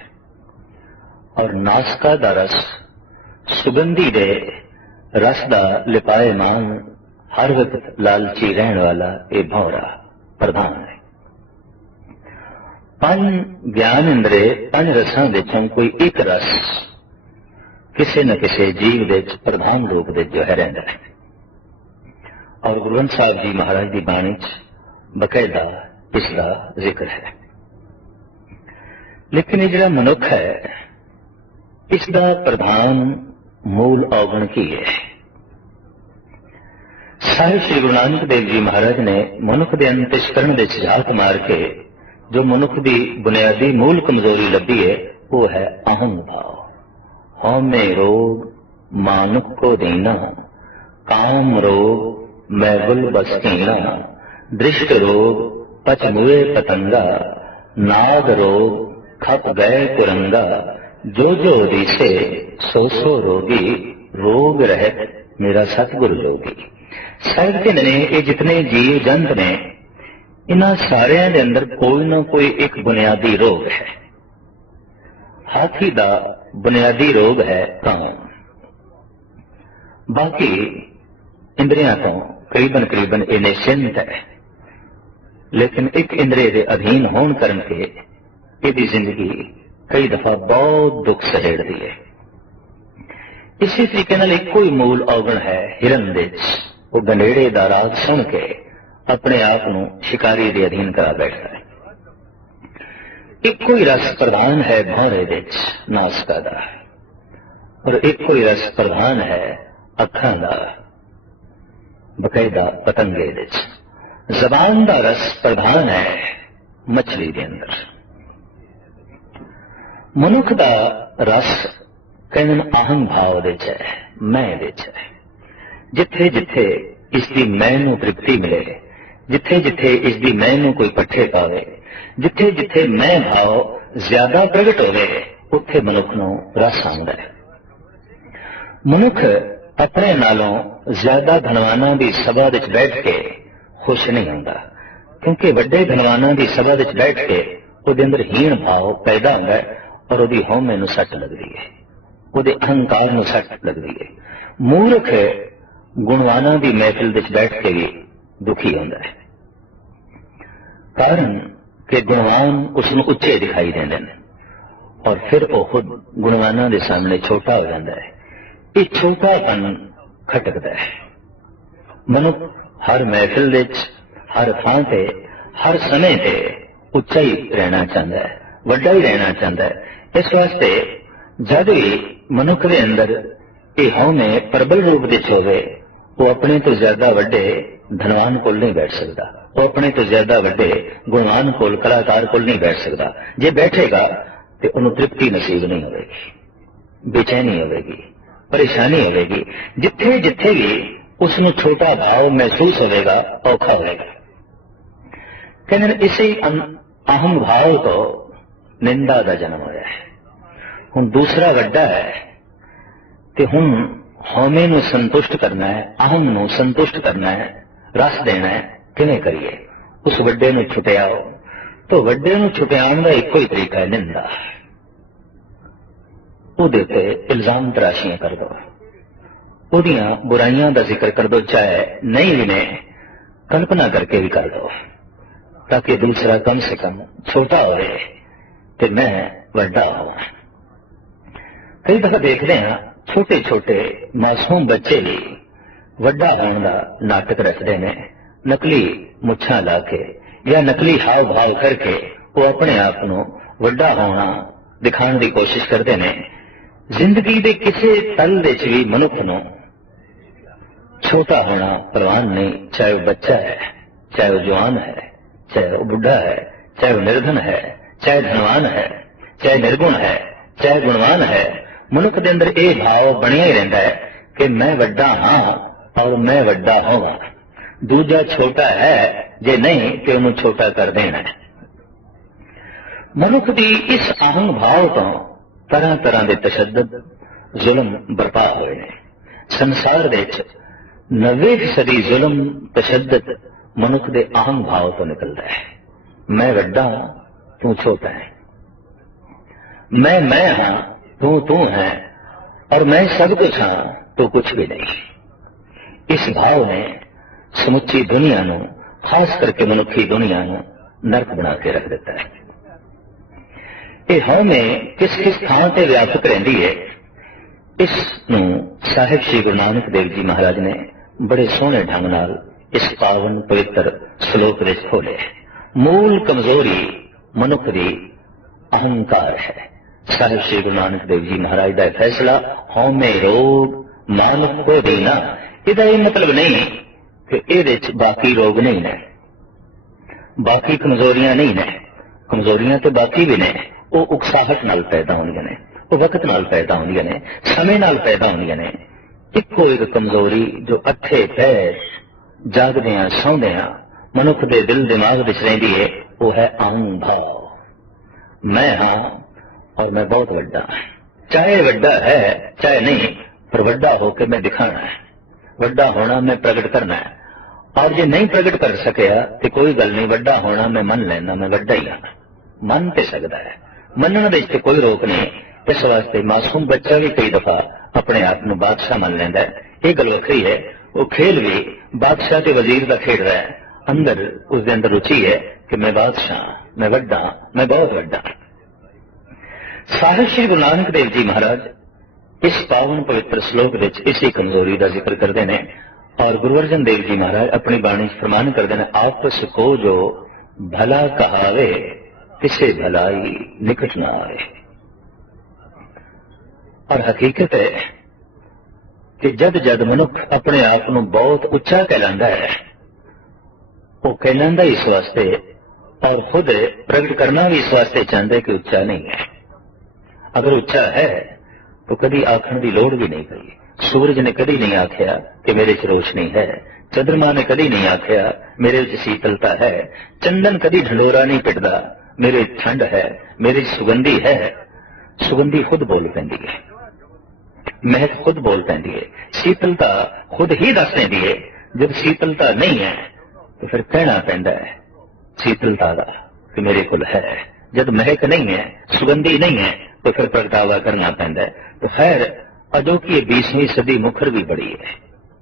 और नासका का रस सुगंधी दे रस का लिपायमान हर वक्त लालची रहने वाला ये भौरा प्रधान है। पंज ज्ञान इंद्रे पंज रसां विचों कोई एक रस किसी न किसी जीव दे प्रधान रूप दे जो है रहिंदा है। और गुरु ग्रंथ साहब जी महाराज की बाणी च बकायदा इसका जिक्र है। लेकिन ये जिहड़ा मनुख है इसका प्रधान मूल अवगुण की है। साहिब श्री गुरु नानक देव जी महाराज ने मनुख के अंतस्करण के झाक मार के जो मनुख की बुनियादी मूल कमजोरी लभी है वो है अहम भाव। हौमे रोग मानुख को देना, काम रोग मैं गुल बसकीना, दृष्ट रोग पच मुए पतंगा, नाग रोग खप गए कुरंगा, जो जो दिसे सो सो रोगी, रोग रहत मेरा सतगुरु जोगी। साहिब कहते ने ये जितने जीव जंत ने इन्हां सारियां दे अंदर कोई ना कोई एक बुनियादी रोग है। हाथी का बुनियादी रोग है काम। बाकी इंद्रियां तो करीबन करीबन ये निश्चिंत है, लेकिन एक इंद्रिय के अधीन होने करके यदि जिंदगी कई दफा बहुत दुख सहेड़ती है। इसी तरीके नाल एक कोई मूल अवगुण है हिरन विच, वो गंडेड़े दा राग सुन के अपने आप को शिकारी के अधीन करा बैठता है। एक कोई रस प्रधान है भौरे विच नासका दा, और एक कोई रस प्रधान है अखां दा बकायदा पतंगे विच। जबान का रस प्रधान है मछली के अंदर। मनुख का रस कहने अहम भाव विच है, मैं विच है। जिथे जिथे इसकी मैं नूं तृप्ति मिले, जिथे जिथे इसकी मैं नूं कोई पट्ठे पावे, जिथे जिथे मैं भाव ज्यादा प्रगट होवे उत्थे मनुख नूं रस आउंदा है। मनुख अपने नालों ज्यादा धनवाना की सभा विच बैठ के खुश नहीं होंदा, क्योंकि वड्डे धनवाना की सभा विच बैठ के उहदे अंदर हीन भाव पैदा होंदा है और उहदी हौमे नूं सट लगदी है, उहदे अहंकार नूं सट लगदी है। मूर्ख गुणवाना की महफिल विच बैठ के भी दुखी होंदा है, कारण कि गुणवान उसनूं उच्चे दिखाई देंदे ने और फिर वह खुद गुणवाना के सामने छोटा हो जाता है। ये छोटापन खटकता है। मनुख हर महफिल विच, हर थां ते, हर समय ते उच्चा ही रहना चाहता है, वड्डा ही रहना चाहता है। इस वास्ते जब भी मनुख के अंदर ये हौमे प्रबल रूप विच होवे, वो अपने तो ज्यादा वड्डे धनवान कोल नहीं बैठ सकता, वो अपने तो ज्यादा वड्डे गुणवान कोल, कलाकार कोल नहीं बैठ सकता। जे बैठेगा तो उन्हें तृप्ति नसीब नहीं होगी, बेचैनी होगी, परेशानी होगी। जिथे जिथे भी उसनों छोटा भाव महसूस होगा औखा होगा। कहते इसी अहम भाव तो निंदा का जन्म होया है। हुण दूसरा वड्डा है कि हुण हौमे नूं संतुष्ट करना है, अहम नूं संतुष्ट करना है, रस देना है। किवें करिए? उस वड्डे नूं छुटियाओ। तो वड्डे नूं छुटियाउण दा इक्को ही तरीका है निंदा। उहदे ते इल्जाम तराशियां कर दो, उहदियां बुराइयां का जिक्र कर दो, चाहे नहीं भी ने कल्पना करके भी कर दो, ताकि दूसरा कम से कम छोटा हो ते मैं वड्डा हो। कई दफा देखते हैं छोटे छोटे मासूम बच्चे भी वड्डा होने का नाटक रचते हैं, नकली मुछा ला के या नकली हाव भाव करके वो अपने आप को वड्डा होना दिखाने की कोशिश करते हैं। जिंदगी के किसी तल विच भी मनुख नूं छोटा होना परवान नहीं, चाहे वह बच्चा है, चाहे वह जवान है, चाहे वह बुढ़ा है, चाहे वह निर्धन है, चाहे धनवान है, चाहे निर्गुण है, चाहे गुणवान है, मनुख के अंदर यह भाव बनिया ही रहता है कि मैं वड्डा हाँ और मैं वड्डा होगा। दूजा छोटा है, जे नहीं तो उन्हें छोटा कर देना है। मनुख की इस आहंग भाव तो तरह तरह के तशद्दद जुल्म बरपा हुए हैं। संसार दे 90% जुल्म तशद्दद मनुख के आहंग भाव तो निकलता है। मैं वड्डा तू छोटा है, मैं हाँ तू है, और मैं सब कुछ हाँ तो कुछ भी नहीं। इस भाव ने समुची दुनिया नू, खास करके मनुखी दुनिया नू नरक बना के रख देता है। ये हमें किस किस थां ते व्यापक रहिंदी है, इस नू साहिब श्री गुरु नानक देव जी महाराज ने बड़े सोहने ढंग नाल इस पावन पवित्र श्लोक विच खोले। मूल कमजोरी मनुख दी अहंकार है। साहिब श्री गुरु नानक देव जी महाराज का फैसला हौमे रोग मानुख को दीना, इहदा यह मतलब नहीं कि इहदे च बाकी रोग नहीं ने, बाकी कमजोरियां नहीं ने। कमजोरियां तो बाकी भी ने, वो उकसाहट नाल पैदा होंदियां ने, वो वक्त नाल पैदा होंदियां ने, समय नाल पैदा होंदियां ने। इक्को एक कमजोरी जो अठे पैर जागदियां सौंदियां मनुख के दिल दिमाग विच रहिंदी है, वो है अहंग भाव। मैं हाँ और मैं बहुत वड्डा, चाहे वड्डा है चाहे नहीं, पर वड्डा होकर मैं दिखाना है, वड्डा होना मैं प्रगट करना है। और जे नहीं प्रगट कर सकिया तो कोई गल नहीं, वड्डा होना मैं मन लेना, मैं वड्डा ही हाँ, मन ते सकता है, मनने विच कोई रोक नहीं। इस वास्ते मासूम बच्चा भी कई दफा अपने आप को बादशाह मन लेंदा है। ये गल वखरी है, वो खेल भी बादशाह के वजीर का खेड रहा है, अंदर उसके अंदर रुचि है कि मैं बादशाह, मैं वड्डा, मैं बहुत वड्डा। साहिब श्री गुरु नानक देव जी महाराज इस पावन पवित्र श्लोक विच इसी कमजोरी का जिक्र करते हैं। और गुरु अर्जन देव जी महाराज अपनी बाणी फरमान करते हैं, आपस को जो भला कहावे किसे भलाई निकट ना आए। और हकीकत है कि जद जद मनुख अपने आप को बहुत उच्चा कहलांदा है, वो कहलांदा इस वास्ते और खुद प्रगट करना भी इस वास्ते चाहता है कि उच्चा नहीं है। अगर उच्चा है तो कभी आखण की लोड़ भी नहीं पई। सूरज ने कभी नहीं आख्या कि मेरे च रोशनी है, चंद्रमा ने कभी नहीं आख्या मेरे च शीतलता है, चंदन कभी ढंडोरा नहीं पिटदा मेरे ठंड है, मेरी सुगंधी है। सुगंधी खुद बोल पैंदी है, महक खुद बोल पैंदी है, शीतलता खुद ही दस पैंदी है। जब शीतलता नहीं है तो फिर कहना पैंदा है शीतलता का कि मेरे कुल है। जब महक नहीं है, सुगंधी नहीं है, तो फिर प्रगटावा करना पैंदा है। तो खैर अजोकी 20वीं सदी मुखर भी बड़ी है,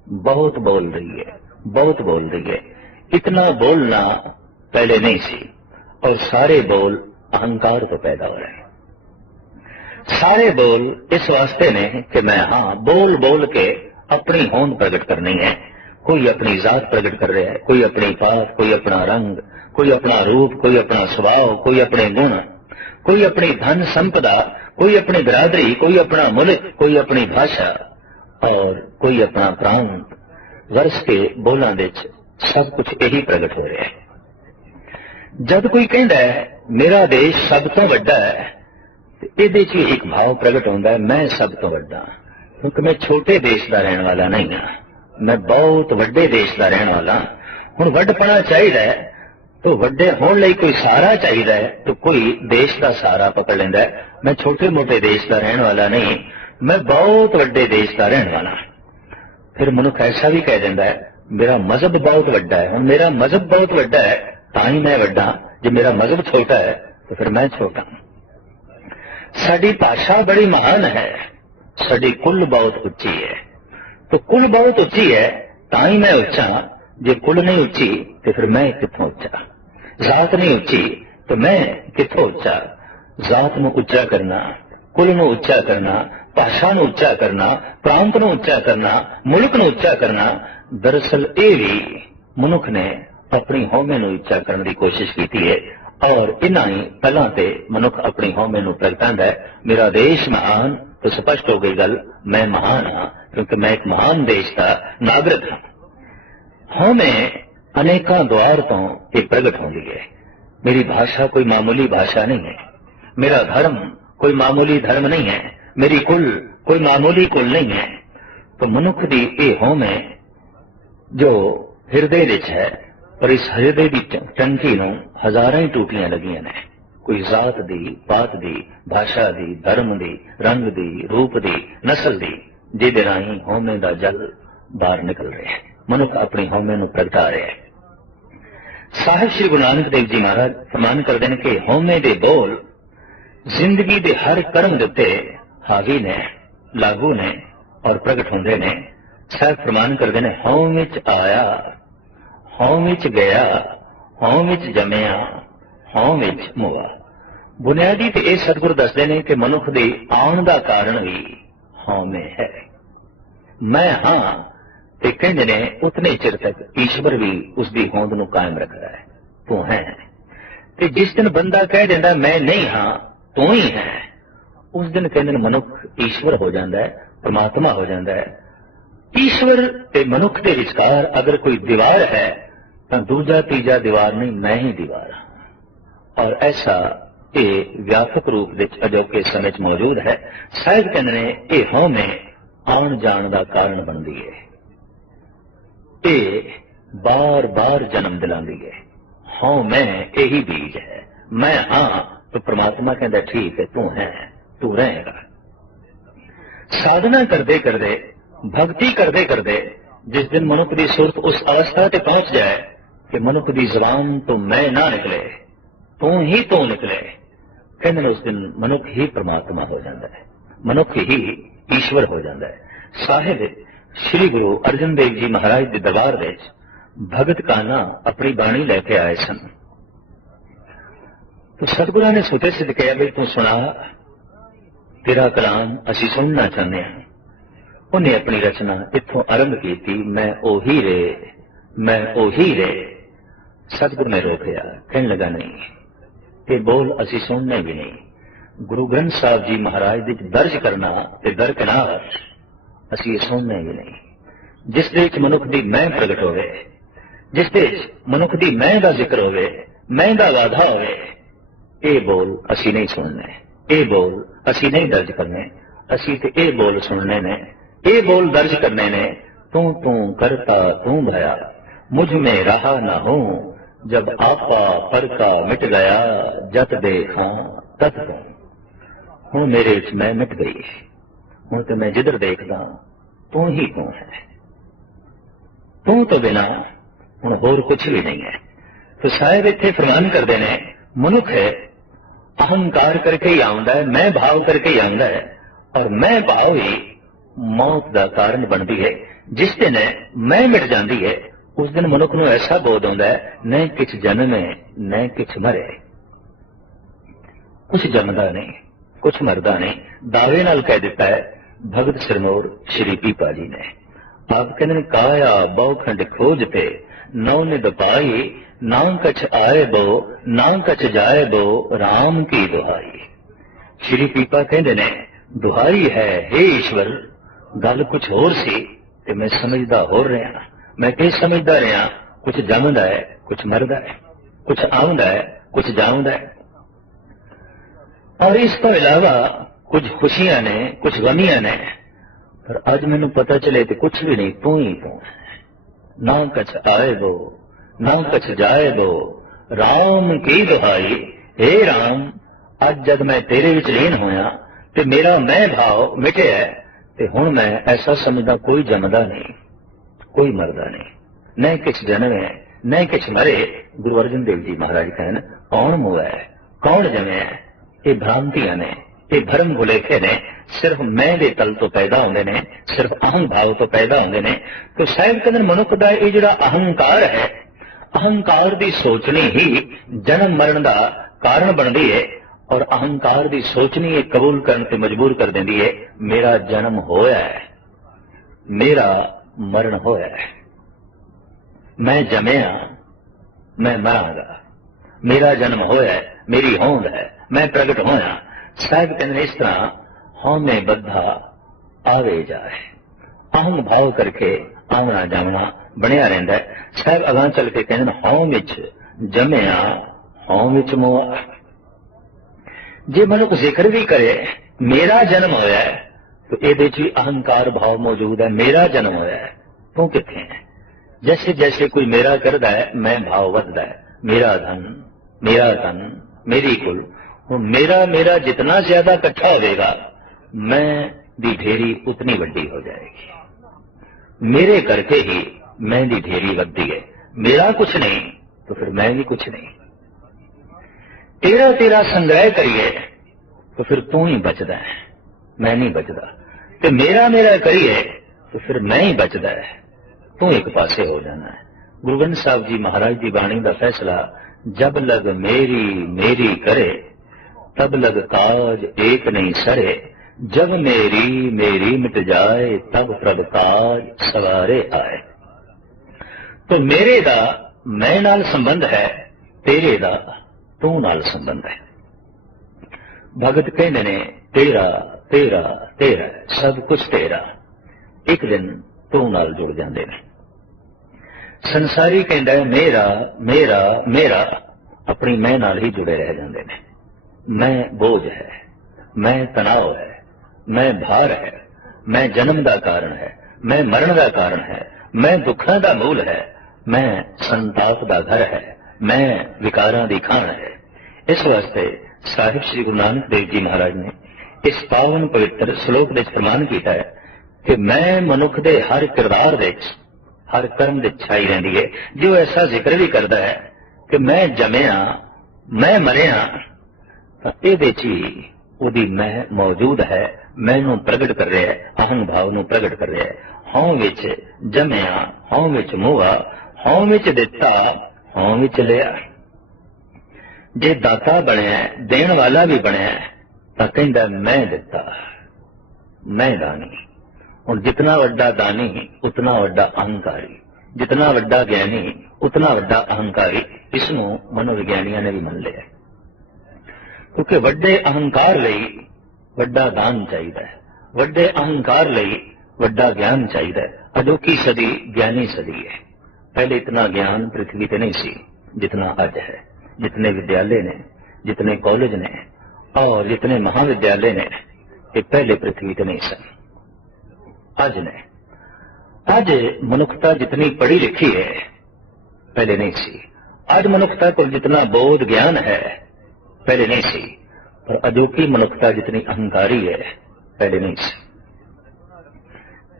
बहुत बोल रही है, बहुत बोल रही है। इतना बोलना पहले नहीं सी, और सारे बोल अहंकार तो पैदा हो रहे हैं। सारे बोल इस वास्ते ने कि मैं हाँ बोल बोल के अपनी होंद प्रकट करनी है। कोई अपनी जात प्रकट कर रहा है, कोई अपनी पात, कोई अपना रंग, कोई अपना रूप, कोई अपना स्वभाव, कोई अपने गुण, कोई अपनी धन संपदा, कोई अपनी बिरादरी, कोई अपना मुल्क, कोई अपनी भाषा और कोई अपना प्रांत। वर्ष के बोलों विच सब कुछ यही प्रगट हो रहा है। जब कोई कहता है मेरा देश सब तो वड्डा है, तो ये एक भाव प्रगट होता है मैं सब तो वड्डा, क्योंकि मैं छोटे देश का रहने वाला नहीं हाँ, मैं बहुत वड्डे देश का रहने वाला। हुण वड्डपना चाहिए तो वड्डे होने लई कोई सहारा चाहिए है, तो कोई देश का सहारा पकड़ लेंदा है। मैं छोटे मोटे देश का रहने वाला नहीं, मैं बहुत वड्डे देश का रहने वाला। फिर मनुख ऐसा भी कह देंदा है मेरा मजहब बहुत वड्डा है। हुण मेरा मजहब बहुत वड्डा है तां ही मैं वड्डा, जो मेरा मजहब छोटा है तो फिर मैं छोटा। साडी भाषा बड़ी महान है, साडी कुल बहुत उच्ची है, तो कुल बहुत उच्ची है तां ही मैं उच्चा। जे कुल नहीं उच्ची तो फिर मैं कित्थों उच्चा। जात नहीं उच्ची तो मैं कित्थों उच्चा। जात नूं उच्चा करना, कुल नूं उच्चा करना, भाषा नूं उच्चा करना, प्रांत नूं उच्चा करना, मुल्क नूं उच्चा करना, दरअसल ये भी मनुख ने अपनी होमे नूं उच्चा करने की कोशिश की है। और इन्ना ही पहला ते मनुख अपनी होमे नूं प्रगटांदा है मेरा देश महान, तो स्पष्ट हो गई गल मैं महान हाँ, क्योंकि मैं एक महान देश का नागरिक हाँ। होमे अनेकों द्वार तो ये प्रगट होंदी है। मेरी भाषा कोई मामूली भाषा नहीं है, मेरा धर्म कोई मामूली धर्म नहीं है, मेरी कुल कोई मामूली कुल नहीं है। तो मनुख दी ये होम है जो हिरदे विच है, पर इस हिरदे की टंकी नूं हजारां ही टूटियां लगियां ने। कोई जात दी, पात दी, भाषा दी, धर्म दी, रंग दी, रूप दी, नस्ल दी, जिहदे राहीं होमे दा जल बाहर निकल रहा है। मनुख अपनी होमे नूं प्रगटा रहा है। साहिब श्री गुरु नानक देव जी महाराज फरमान करते हैं कि होमे दे बोल जिंदगी दे हर कर्म दे उत्ते हावी ने, लागू ने और प्रगट होंदे ने। साहिब फरमान करते हैं, होम विच आया, होम विच गया, होम विच जमिया, होम विच मुआ। बुनियादी ते ये सतगुरु दसदे ने कि मनुख दे आउण दा कारण भी होमे है। मैं हां ते कहंदे ने उतने चिर तक ईश्वर भी उसकी होंद नूं कायम रखदा है। तू है ते जिस दिन बंदा कह दिंदा मैं नहीं हां तू ही है, उस दिन कहंदे ने मनुख ईश्वर हो जाता है, परमात्मा हो जाता है। ईश्वर ते मनुख के विचकार अगर कोई दीवार है तो दूजा तीजा दीवार नहीं, मैं ही दीवार हां। और ऐसा ये व्यापक रूप विच अजोके समय च मौजूद है। साहिब कहंदे ने ये होमे आउण जाण दा कारण बनदी है, ये बार बार जन्म दिलांदी है। हाँ मैं यही बीज है, मैं हाँ तो परमात्मा कहता ठीक है तू है, तू रहेगा। साधना करते करते, भक्ति करते करते जिस दिन मनुख की सुरत उस अवस्था से पहुंच जाए कि मनुख की जबान तो मैं ना निकले, तू ही तू निकले, कहते उस दिन मनुख ही परमात्मा हो जाता है, मनुख ही ईश्वर हो जाता है। साहिब श्री गुरु अर्जन देव जी महाराज के दरबार में भगत काना अपनी बाणी लेके आए सन। तो सतगुरु ने सुते सिद्ध कहा भी तू सुना, तेरा कलाम असी सुनना चाहते हैं। उन्हें अपनी रचना इत्थों आरंभ की, मैं ओही रे, मैं ओही रे। सतगुरु ने रोकया, कहने लगा नहीं ये बोल असी सुनने भी नहीं। गुरु ग्रंथ साहब जी महाराज दी दर्ज करना ते दरकिनार असी सुनने भी नहीं। जिस दे मनुख दी मैं प्रगट होवे, जिस दे मनुख दी मैं दा जिक्र होवे, मैं दा वाधा होवे, ये बोल असी नहीं सुनने, ये बोल असी नहीं दर्ज करने। असी ते ये बोल सुनने ने, ये बोल दर्ज करने ने। तू तू करता तू भया, मुझ में रहा ना हूं, जब आपा पर का मिट गया, जत देखा तत तू। हूं मेरे च मैं मिट गई, हूं तो मैं जिधर देखदा तू ही तू है, तू तो बिना हूं होर कुछ भी नहीं है। तो साहिब इत्थे फरमान करते हैं, मनुख है अहंकार करके ही आउंदा है, मैं भाव करके ही आउंदा है, और मैं भाव ही मौत का कारण बनती है। जिस दिन मैं मिट जाती है उस दिन मनुख को ऐसा बोध होता है न किछ जन्मे न किछ मरे। कुछ जमदा नहीं, कुछ मरदा नहीं। दावे नाल कह दिता है भगत सिरमौर श्री पीपा जी ने। आप कहते काया बहुखंड खोजते, नौ निद पाई, ना कछ आए बो ना कछ जाए बो, राम की दुहाई। श्री पीपा कहते ने दुहाई है हे ईश्वर, गल कुछ होर सी ते मैं समझदा होर रहा। मैं क्या समझदा रहा, कुछ जमदा है कुछ मरदा है, कुछ आउंदा है कुछ जाउंदा है। और इस तो इलावा कुछ खुशियां ने कुछ गमियां ने, पर अज मैनू पता चले तो कुछ भी नहीं, तू ही तू। ना कछ आए बो ना कछ जाए बो, राम की दुहाई। हे राम, अज जब मैं तेरे विच लीन होया ते मेरा मैं भाव मिटे है, ते हुण मैं ऐसा समझदा कोई जमदा नहीं कोई मरदा नहीं, न किछ जन्मे न किछ मरे। गुरु अर्जन देव जी महाराज कहन कौन मोया है कौन जमे है, ये भ्रांतियां ने, ये भरम भुलेखे ने, सिर्फ मैं दे तल तो पैदा होंदे ने, सिर्फ अहम भाव तो पैदा होंदे ने। तो साहिब कहंदे मनुख दा ये जिहड़ा अहंकार है, अहंकार दी सोचनी ही जन्म मरण दा कारण बनदी है, और अहंकार दी सोचनी ये कबूल करने ते मजबूर कर देंदी है मेरा जन्म होया है, मेरा मरण होया है, मैं जमया मैं मरांगा, मेरा जन्म होया है, मेरी होंद है, मैं प्रगट होया। साहिब कहते इस तरह हौमे बद्धा आवे जाए, अहम भाव करके आमना जामना बनया रहिंदा है। साहिब अगां चल के कहते हौम विच जमया हौं विच मोह। जे मनुख जिक्र भी करे मेरा जन्म होया है तो ये अहंकार भाव मौजूद है। मेरा जन्म होया है, तू किथे है? जैसे जैसे कोई मेरा करता है मैं भाव वधदा है। मेरा धन, मेरा तन, मेरी कुल। हुण मेरा मेरा जितना ज्यादा इकट्ठा होगा मैं दी ढेरी उतनी वड्डी हो जाएगी। मेरे करके ही मैं दी ढेरी वधदी है। मेरा कुछ नहीं तो फिर मैं भी कुछ नहीं। तेरा तेरा संग्रह करिए तो फिर तू ही बचदा है, मैं नहीं बचदा। ते मेरा मेरा करिए तो फिर मैं ही बचदा है, तू एक पासे हो जाना है। गुरु ग्रंथ साहब जी महाराज की बाणी का फैसला, जब लग मेरी मेरी करे तब लग काज एक नहीं सरे। जब मेरी मेरी मिट जाए तब प्रभ काज सवारे आए। तो मेरे दा मैं नाल संबंध है, तेरे दा तू नाल संबंध है। भगत कहते ने तेरा तेरा तेरा सब कुछ तेरा, एक दिन तू नाल जुड़ जाते हैं। संसारी कहता है मेरा मेरा मेरा, अपनी मैं नाल ही जुड़े रह जाते हैं। मैं बोझ है, मैं तनाव है, मैं भार है, मैं जन्म का कारण है, मैं मरण का कारण है, मैं दुखों का मूल है, मैं संताप का घर है, मैं विकारां दी खान है। इस वास्ते साहिब श्री गुरु नानक देव जी महाराज ने इस पावन पवित्र श्लोक में प्रमाण किया है कि मैं मनुख दे हर किरदार दे हर कर्म दे छाई रही है। जो ऐसा जिक्र भी करता है कि मैं जमया मैं मरिया, तो ये मैं मौजूद है, मैनू प्रगट कर रहा है, अहंग भाव नू प्रगट कर रहा है। हौं विच जमया हौं विच मुआ, हौं विच दिता हौं विच लिया। जे दाता बनया देण वाला भी बनया तो कहंदा मैं दिता मैं दानी। और जितना वड्डा दानी उतना वड्डा अहंकारी, जितना वड्डा ज्ञानी उतना वड्डा अहंकारी। इसनू मनोविज्ञानियों ने भी मान लिया, क्योंकि वड्डे अहंकार लई वड्डा दान चाहिए, वड्डे अहंकार लई वड्डा ज्ञान चाहिए। अजोकी सदी ज्ञानी सदी है। पहले इतना ज्ञान पृथ्वी पर नहीं सी जितना अज है। जितने विद्यालय ने, जितने कॉलेज ने और जितने महाविद्यालय ने, ये पहले पृथ्वी पर नहीं सन। अज ने अज मनुखता जितनी पढ़ी लिखी है पहले नहीं सी। आज मनुखता को जितना बोध ज्ञान है पहले नहीं सी। पर अजोकी मनुखता जितनी अहंकारी है पहले नहीं सी।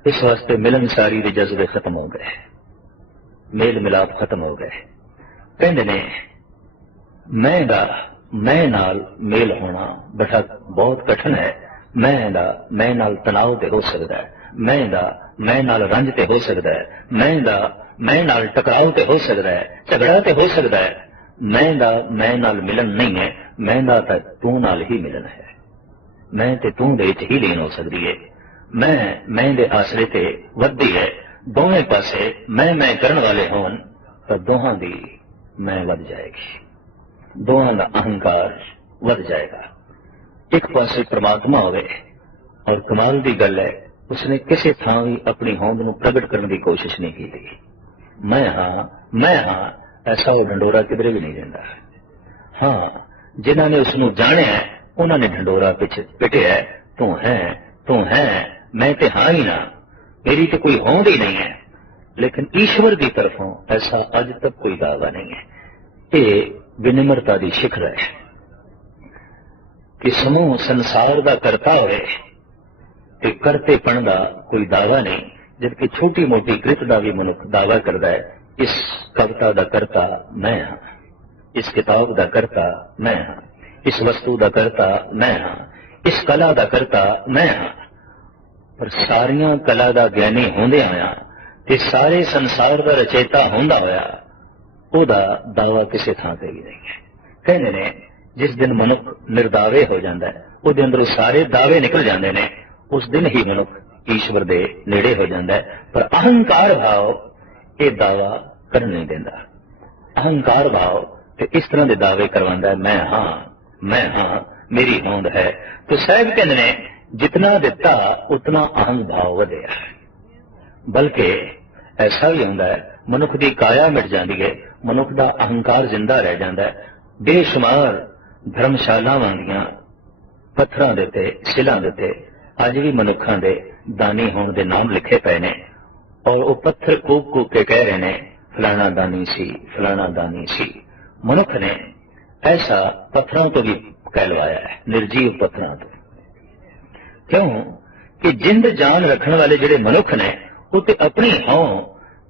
इस वास्ते मिलनसारी के जज्बे खत्म हो गए, मेल मिलाप खत्म हो गए। कहते ने मैं नाल मेल होना बड़ा बहुत कठिन है। मैं नाल तनाव ते हो सकता है, मैं नाल रंज ते हो सकता है, मैं नाल टकराव ते हो सकता है, झगड़ा ते हो सकता है। मैं नाल मिलन नहीं है, मैं दा तू नाल ही मिलन है। मैं ते तू दे ही लीन हो सकती है। मैं दे आसरे ते वधदी है। दोवें पासे मैं करन वाले होन तो दोहां दी मैं वध जाएगी, दोहां दा अहंकार वध जाएगा। एक पासे परमात्मा होवे और कमाल की गल है उसने किसी थां भी अपनी होंद नूं प्रगट करने की कोशिश नहीं की। मैं हाँ ऐसा वो ढंडोरा किधरे भी नहीं देता। हाँ, जिन्होंने उसनूं जानिया उन्होंने ढंडोरा पिटिया तू है मैं ते हाँ ही ना, मेरी तो कोई होंद ही नहीं है। लेकिन ईश्वर की तरफों ऐसा अज तक कोई दावा नहीं है। ये विनिम्रता की शिखर है कि समूह संसार का करता होवे ते करतेपण का कोई दावा नहीं। जबकि छोटी मोटी कृत का भी मनुख दावा करता है, इस कविता का करता मैं हाँ, इस किताब का करता मैं हाँ, इस वस्तु का करता मैं हाँ, इस कला का करता मैं हाँ। पर सारिया कला का ज्ञानी होंदे होया ते सारे संसार का रचेता होंदा होया ओदा दावा किसी थां ते भी नहीं है। कहते ने जिस दिन मनुख निर्दावे हो जाता है उसके अंदरों सारे दावे निकल जाते हैं, उस दिन ही मनुख ईश्वर दे नेड़े हो जाता है। पर अहंकार भाव ये दावा कर नहीं देता। अहंकार भाव ते इस तरह के दावे करवाता है मैं हाँ मेरी होंद है। तो साहब कहते ने जितना दिता उतना अहंग भाव वधिया। बल्कि ऐसा भी होता है मनुख की काया मिट जाती है, मनुख का अहंकार जिंदा रह जाता है, बेशुमार धर्मशालावां दीआं पत्थरां दे उत्ते सिलां दे उत्ते अज भी मनुखां दे दानी होण दे नाम लिखे पे ने और वो पत्थर कूक कूक के कह रहे ने फलाना दानी सी, फलाना दानी सी। मनुख ने ऐसा पत्थरों तो भी कहलवाया है, निर्जीव पत्थरों तो। क्यों कि जिंद जान रखने वाले जिहड़े मनुख ने वो ते अपनी हों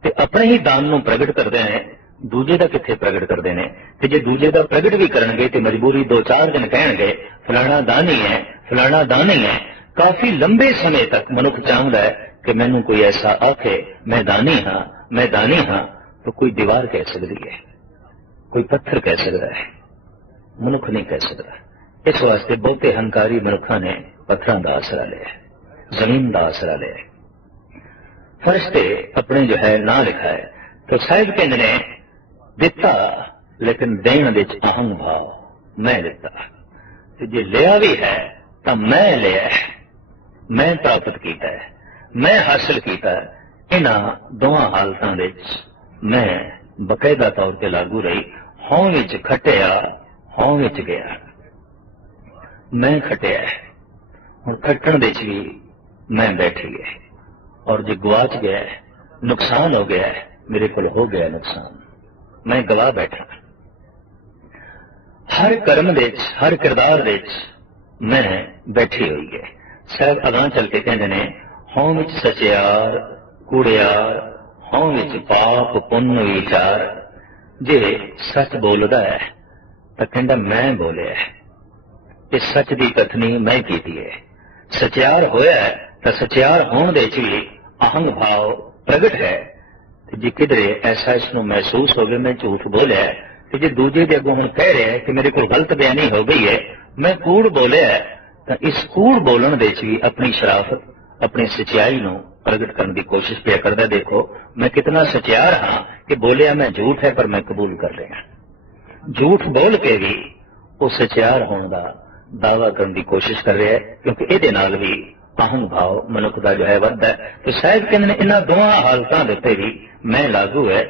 ते अपने ही दान नूं प्रगट करते हैं, दूजे दा किथे प्रगट करते हैं। ते जे दूजे दा प्रगट भी करनगे ते मजबूरी 2-4 दिन कहणगे फलाना दानी है, फलाना दानी है। काफी लंबे समय तक मनुख चाहता है कि मैनू कोई ऐसा आखे मैं दानी हाँ, मैं दानी हाँ, तो कोई दीवार कह सकती है, कोई पत्थर कह सकता है, मनुख नहीं कह सकता। इस वास्ते बहुते हंकारी मनुखा ने पत्थरों का आसरा लिया, जमीन का आसरा लिया। फरिश्ते अपने जो है ना लिखा है तो साहिब कहते ने दिता लेकिन देण विच अहम भाव, मैं दिता। जे लिया भी है तो मैं लिया है, मैं प्राप्त किया है, मैं हासिल किया है। इन्हां दोवां हालतां विच मैं बकायदा तौर पर लागू रही। हों विच खटिया, हों विच गया, मैं खटिया है। हुण खटण विच भी मैं बैठी है और जो गुआच गया है, नुकसान हो गया है, मेरे को हो गया नुकसान, मैं गवाह बैठा। हर कर्म विच, हर किरदार विच मैं बैठी हुई है। साहब अगां चल के कहते ने हों विच सचियार कूड़ियार, हों विच पाप पुण्य विचार। जे सच बोलदा है तो कहंदा मैं बोलिया है, इस सच की कथनी मैं कीती है। सचियार होया है तो सचियार होने दे भी अहंग भाव प्रगट है। जे किधरे ऐसा इसनों महसूस हो गया मैं झूठ बोलिया है, तो जे दूजे के अगों हम कह रहे हैं कि मेरे को गलत बयानी हो गई है, मैं कूड़ बोलिया है, तो इस कूड़ बोलन दे भी अपनी शराफत, अपनी सच्चाई नूं प्रगट करने की कोशिश पे करदा। देखो मैं कितना सचियार हाँ कि बोलिया मैं झूठ है पर मैं कबूल कर रहा। झूठ बोल के भी वो सचियार होने का दावा करने की कोशिश कर रहा है, क्योंकि ये नाल भी अहंग भाव मनुख का जो है वधदा है। तो शायद कहते इन्हां दोवां हालतां दे उत्ते भी मैं लागू है।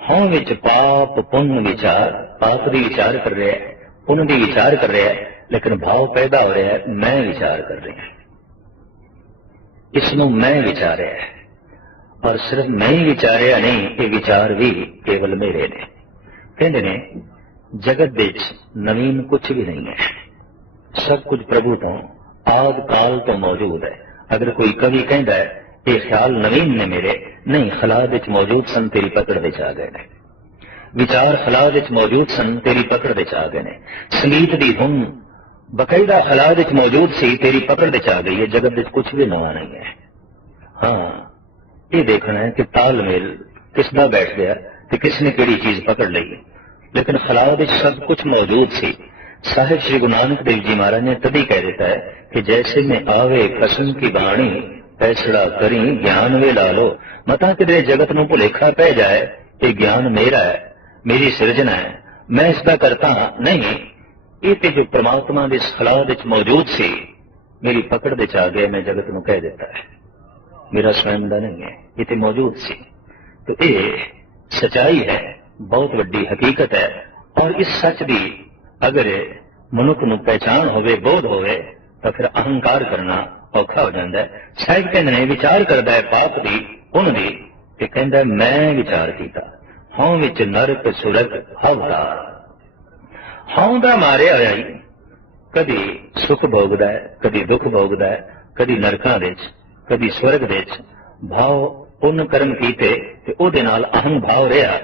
हों विच पाप पुण्य विचार, पाप दी विचार कर रहा है, पुण्य दी विचार कर रहा है, लेकिन भाव पैदा हो रहा है मैं विचार कर रहा है, इसनों मैं विचारिया है। और सिर्फ मैं ही विचारिया नहीं, ये विचार भी केवल मेरे ने। कहते ने जगत विच नवीन कुछ भी नहीं है, सब कुछ प्रभु तो आद काल तो मौजूद है। अगर कोई कवि कहता है ये ख्याल नवीन ने मेरे, नहीं, खला विच मौजूद सन तेरी पकड़ विच आ गए ने। विचार खला विच मौजूद सन तेरी पकड़ विच आ गए ने। संगीत दी धुन बकायदा खला विच मौजूद सी, तेरी पकड़ विच आ गई है। जगत विच कुछ भी नवा नहीं है। हाँ, ये देखना है कि तालमेल किसदा बैठ गया कि किसने केड़ी चीज पकड़ ली, लेकिन खला विच सब कुछ मौजूद सी। साहिब श्री गुरु नानक देव जी महाराज ने तभी कह देता है कि जैसे में आवे कसम की बाणी, फैसला करी ज्ञान वे ला लो। मता किधरे जगत नूं भुलेखा पै जाए ये ज्ञान मेरा है, मेरी सिरजना है, मैं इसका करता नहीं। ये तो जो परमात्मा के खला विच मौजूद सी, मेरी पकड़ विच आ गया, मैं जगत नूं कह देता है मेरा स्वयं का नहीं है, ये तो मौजूद सी। तो ये सच्चाई है, बहुत वड्डी हकीकत है। और इस सच की अगर मनुख नूं पहचान होवे, बोध होवे, तो फिर अहंकार करना औखा हो जाता है। साहिब कहते हैं विचार करता है पाप दी पुण्य दी, ते कहता मैं विचार किया। हों विच नरक सुरग हवदार, हों दा मारिया होया ही कदी सुख भोगदा है, कदी दुख भोगदा है, कदी नरकां विच, कदी स्वर्ग विच। भाव पुण्य कर्म कीते ते उहदे नाल अहंग भाव रहा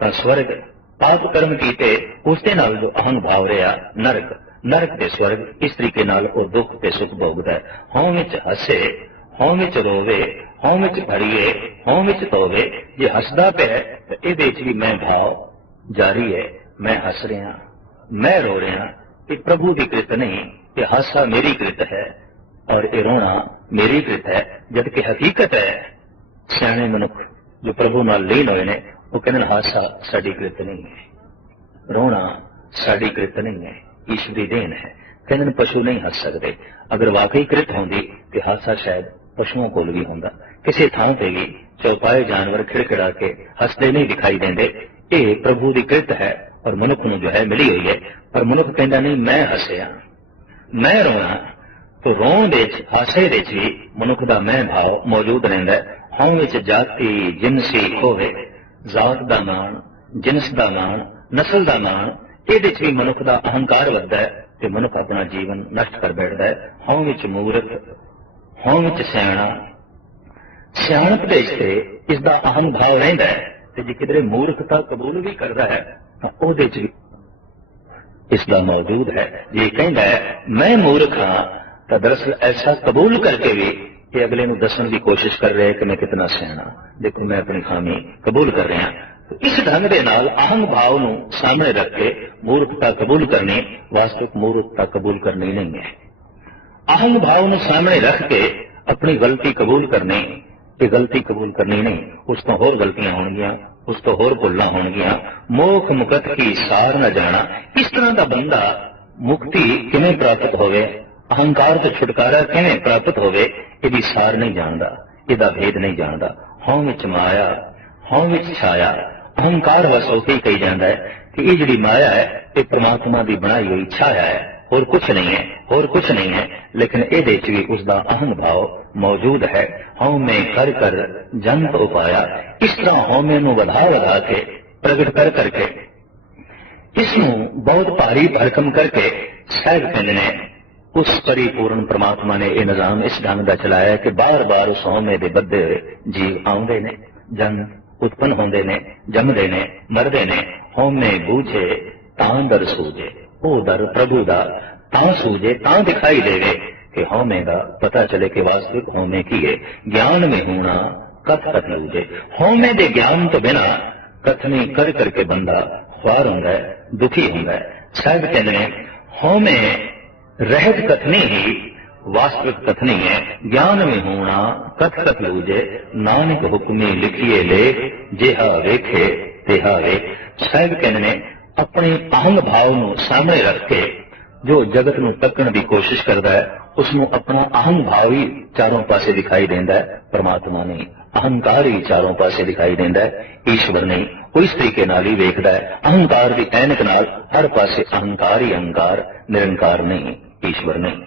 तां स्वर्ग, पाप कर्म कीते उसदे नाल जो अहंग भाव रहा नरक, नरक ते स्वर्ग। इस तरीके नाल वो दुख ते सुख भोगदा है। हों विच हसे, हों विच रोवे, हों विच भरिए, हों विच तोवे। जे हसदा पिया ते इहदे विच भी मैं भाव जारी है, मैं हस रहा, मैं रो रहा। ये प्रभु की कृत नहीं, ये हासा मेरी कृत है और ये रोना मेरी कृत है। जबकि हकीकत है सियाणे मनुख जो प्रभु नाल लीन होए ने वो कहते हासा साडी कृत नहीं है, रोना साडी कृत नहीं है, ईश्वरी देन है। कहते पशु नहीं हस सकते। अगर वाकई कृत होंदी तो हासा शायद पशुओं को भी होंदा। किसी थां पर भी चौपाए जानवर खिड़खिड़ा के हसते नहीं दिखाई देंदे। ये प्रभु की कृत है और मनुख ਨੂੰ जो है मिली हुई है। पर मनुख कहता नहीं मैं हसिया मैं रोना, तो रोण ਦੇ ਵਿੱਚ ਹਾਸੇ ਦੇ ਵਿੱਚ ਵੀ ਮਨੁੱਖ ਦਾ ਮੈਂ ਭਾਵ ਮੌਜੂਦ ਰਹਿੰਦਾ ਹੈ। ਹਉ ਵਿੱਚ ਜਾਤੀ ਜਿਨਸੀ ਹੋਵੇ, ਜ਼ਾਤ ਦਾ ਮਾਣ, ਜਿਨਸ ਦਾ ਮਾਣ, ਨਸਲ ਦਾ ਮਾਣ, ਇਹਦੇ ਵਿੱਚ ਵੀ ਮਨੁੱਖ ਦਾ ਅਹੰਕਾਰ ਵੱਧਦਾ ਹੈ ਤੇ ਮਨੁੱਖ ਆਪਣਾ ਜੀਵਨ ਨਸ਼ਟ ਕਰ ਬੈਠਦਾ ਹੈ। ਹਉ ਵਿੱਚ ਮੂਰਖ, ਹਉ ਵਿੱਚ ਸਿਆਣਾ, ਸਿਆਣਪ ਦੇ ਵਿੱਚ ਇਸ ਦਾ ਅਹੰ ਭਾਵ ਰਹਿੰਦਾ ਹੈ ਤੇ ਜੇ ਕਿਧਰੇ ਮੂਰਖਤਾ ਕਬੂਲ ਵੀ ਕਰਦਾ ਹੈ ਤਾਂ ਉਹਦੇ ਚ ਵੀ ਇਸ ਦਾ ਮੌਜੂਦ ਹੈ। ਜੇ ਕਹਿੰਦਾ ਹੈ ਮੈਂ ਮੂਰਖ ਹਾਂ ਤਾਂ ਦਰਅਸਲ ਐਸਾ ਕਬੂਲ ਕਰਕੇ ਵੀ ਇਹ ਅਗਲੇ ਨੂੰ ਦੱਸਣ ਦੀ ਕੋਸ਼ਿਸ਼ ਕਰ ਰਿਹਾ ਹੈ ਕਿ ਮੈਂ ਕਿਤਨਾ ਸਿਆਣਾ, ਦੇਖੋ ਮੈਂ ਆਪਣੀ ਖਾਮੀ ਕਬੂਲ ਕਰ ਰਿਹਾ। ਇਸ ਢੰਗ ਦੇ ਨਾਲ ਅਹੰ ਭਾਵ ਨੂੰ ਸਾਹਮਣੇ ਰੱਖ ਕੇ ਮੂਰਖਤਾ ਕਬੂਲ ਕਰਨੀ ਵਾਸਤਵਿਕ ਮੂਰਖਤਾ ਕਬੂਲ ਕਰਨੀ ਨਹੀਂ ਹੈ। ਅਹੰ ਭਾਵ ਨੂੰ ਸਾਹਮਣੇ ਰੱਖ ਕੇ ਆਪਣੀ ਗਲਤੀ ਕਬੂਲ ਕਰਨੀ, ਇਹ ਗਲਤੀ ਕਬੂਲ ਕਰਨੀ ਨਹੀਂ, ਉਸ ਤੋਂ ਹੋਰ ਗਲਤੀਆਂ ਹੋਣਗੀਆਂ, ਉਸ ਤੋਂ ਹੋਰ ਭੁੱਲਾਂ ਹੋਣਗੀਆਂ। ਮੋਖ ਮੁਕਤ ਕੀ ਸਾਰ ਨਾ ਜਾਣਾ, ਇਸ ਤਰ੍ਹਾਂ ਦਾ ਬੰਦਾ ਮੁਕਤੀ ਕਿਵੇਂ ਪ੍ਰਾਪਤ ਹੋਵੇ, ਅਹੰਕਾਰ ਤੋਂ ਛੁਟਕਾਰਾ ਕਿਵੇਂ ਪ੍ਰਾਪਤ ਹੋਵੇ, ਇਹਦੀ ਸਾਰ ਨਹੀਂ ਜਾਣਦਾ, ਇਹਦਾ ਭੇਦ ਨਹੀਂ ਜਾਣਦਾ। ਹਉ ਵਿੱਚ ਮਾਇਆ, ਹਉ ਵਿੱਚ ਛਾਇਆ, ਅਹੰਕਾਰ ਵਸ ਹੋ ਕੇ ਕਹੀ ਜਾਂਦਾ ਹੈ ਕਿ ਇਹ ਜਿਹੜੀ ਮਾਇਆ ਹੈ ਇਹ ਪ੍ਰਮਾਤਮਾ ਦੀ ਬਣਾਈ ਹੋਈ ਛਾਇਆ ਹੈ, ਹੋਰ ਕੁਛ ਨਹੀਂ ਹੈ, ਹੋਰ ਕੁਛ ਨਹੀਂ ਹੈ। ਲੇਕਿਨ ਇਹਦੇ ਚ ਵੀ ਉਸਦਾ ਅਹੰ ਭਾਵ ਮੌਜੂਦ ਹੈ। ਹਉਮੈ ਕਰ ਕਰ ਜੰਤ ਉਪਾਇਆ, ਇਸ ਤਰ੍ਹਾਂ ਹਉਮੈ ਨੂੰ ਵਧਾ ਵਧਾ ਕੇ ਪ੍ਰਗਟ ਕਰ ਕਰਕੇ ਇਸ ਨੂੰ ਬਹੁਤ ਭਾਰੀ ਭਰਕਮ ਕਰਕੇ ਸਾਹਿਬ ਕਹਿੰਦੇ ਨੇ ਉਸ ਪਰਿਪੂਰਨ ਪ੍ਰਮਾਤਮਾ ਨੇ ਇਹ ਨਿਜ਼ਾਮ ਇਸ ਢੰਗ ਦਾ ਚਲਾਇਆ ਕਿ ਬਾਰ-ਬਾਰ ਉਸ ਹਉਮੈ ਦੇ ਬੱਧੇ ਹੋਏ ਜੀਵ ਆਉਂਦੇ ਨੇ, ਜਨ ਉਤਪਨ ਹੁੰਦੇ ਨੇ, ਜੰਮਦੇ ਨੇ, ਮਰਦੇ ਨੇ। ਹਉਮੈ ਬੂਝੇ ਤਾਂ ਦਰ ਸੂਝੇ, ਉਹ ਦਰ ਪ੍ਰਭੂ ਦਾ ਤਾਂ ਸੂਝੇ, ਤਾਂ ਦਿਖਾਈ ਦੇਵੇ ਕਿ ਹਉਮੈ ਦਾ ਪਤਾ ਚਲੇ ਕਿ ਵਾਸਤਵਿਕ ਹਉਮੈ ਕੀ ਹੈ। ਗਿਆਨ ਮੇਂ ਹੋਣਾ ਕਥ ਕਥ ਲੂਝੇ, ਹਉਮੈ ਦੇ ਗਿਆਨ ਤੋਂ ਬਿਨਾਂ ਕਥਨੀ ਕਰ ਕਰਕੇ ਬੰਦਾ ਖੁਆਰ ਹੁੰਦਾ ਹੈ, ਦੁਖੀ ਹੁੰਦਾ ਹੈ। ਸਾਹਿਬ ਕਹਿੰਦੇ ਨੇ ਹਉਮੈ ਰਹਿਤ ਕਥਨੀ ਹੀ ਵਾਸਤਵਿਕ ਕਥਨੀ ਹੈ। ਗਿਆਨ ਮੇਂ ਹੋਣਾ ਕਥ ਕਥ ਲੂਝੇ, ਨਾਨਕ ਹੁਕਮੀ ਲਿਖੀਏ ਲੇਖ, ਜਿਹਾ ਵੇਖੇ ਤਿਹਾ ਵੇਖ। ਸਾਹਿਬ ਕਹਿੰਦੇ ਨੇ ਆਪਣੇ ਅਹੰਗ ਭਾਵ ਨੂੰ ਸਾਹਮਣੇ ਰੱਖ ਕੇ ਜੋ ਜਗਤ ਨੂੰ ਤੱਕਣ ਦੀ ਕੋਸ਼ਿਸ਼ ਕਰਦਾ ਹੈ ਉਸ ਨੂੰ ਆਪਣਾ ਅਹੰਗ ਭਾਵ ਹੀ ਚਾਰੋਂ ਪਾਸੇ ਦਿਖਾਈ ਦਿੰਦਾ ਹੈ। ਪਰਮਾਤਮਾ ਨਹੀਂ, ਅਹੰਕਾਰ ਹੀ ਚਾਰੋਂ ਪਾਸੇ ਦਿਖਾਈ ਦਿੰਦਾ ਹੈ, ਈਸ਼ਵਰ ਨਹੀਂ। ਉਹ ਇਸ ਤਰੀਕੇ ਨਾਲ ਹੀ ਵੇਖਦਾ ਹੈ, ਅਹੰਕਾਰ ਦੀ ਐਨਕ ਨਾਲ ਹਰ ਪਾਸੇ ਅਹੰਕਾਰ ਹੀ ਅਹੰਕਾਰ, ਨਿਰੰਕਾਰ ਨਹੀਂ, ਈਸ਼ਵਰ ਨਹੀਂ।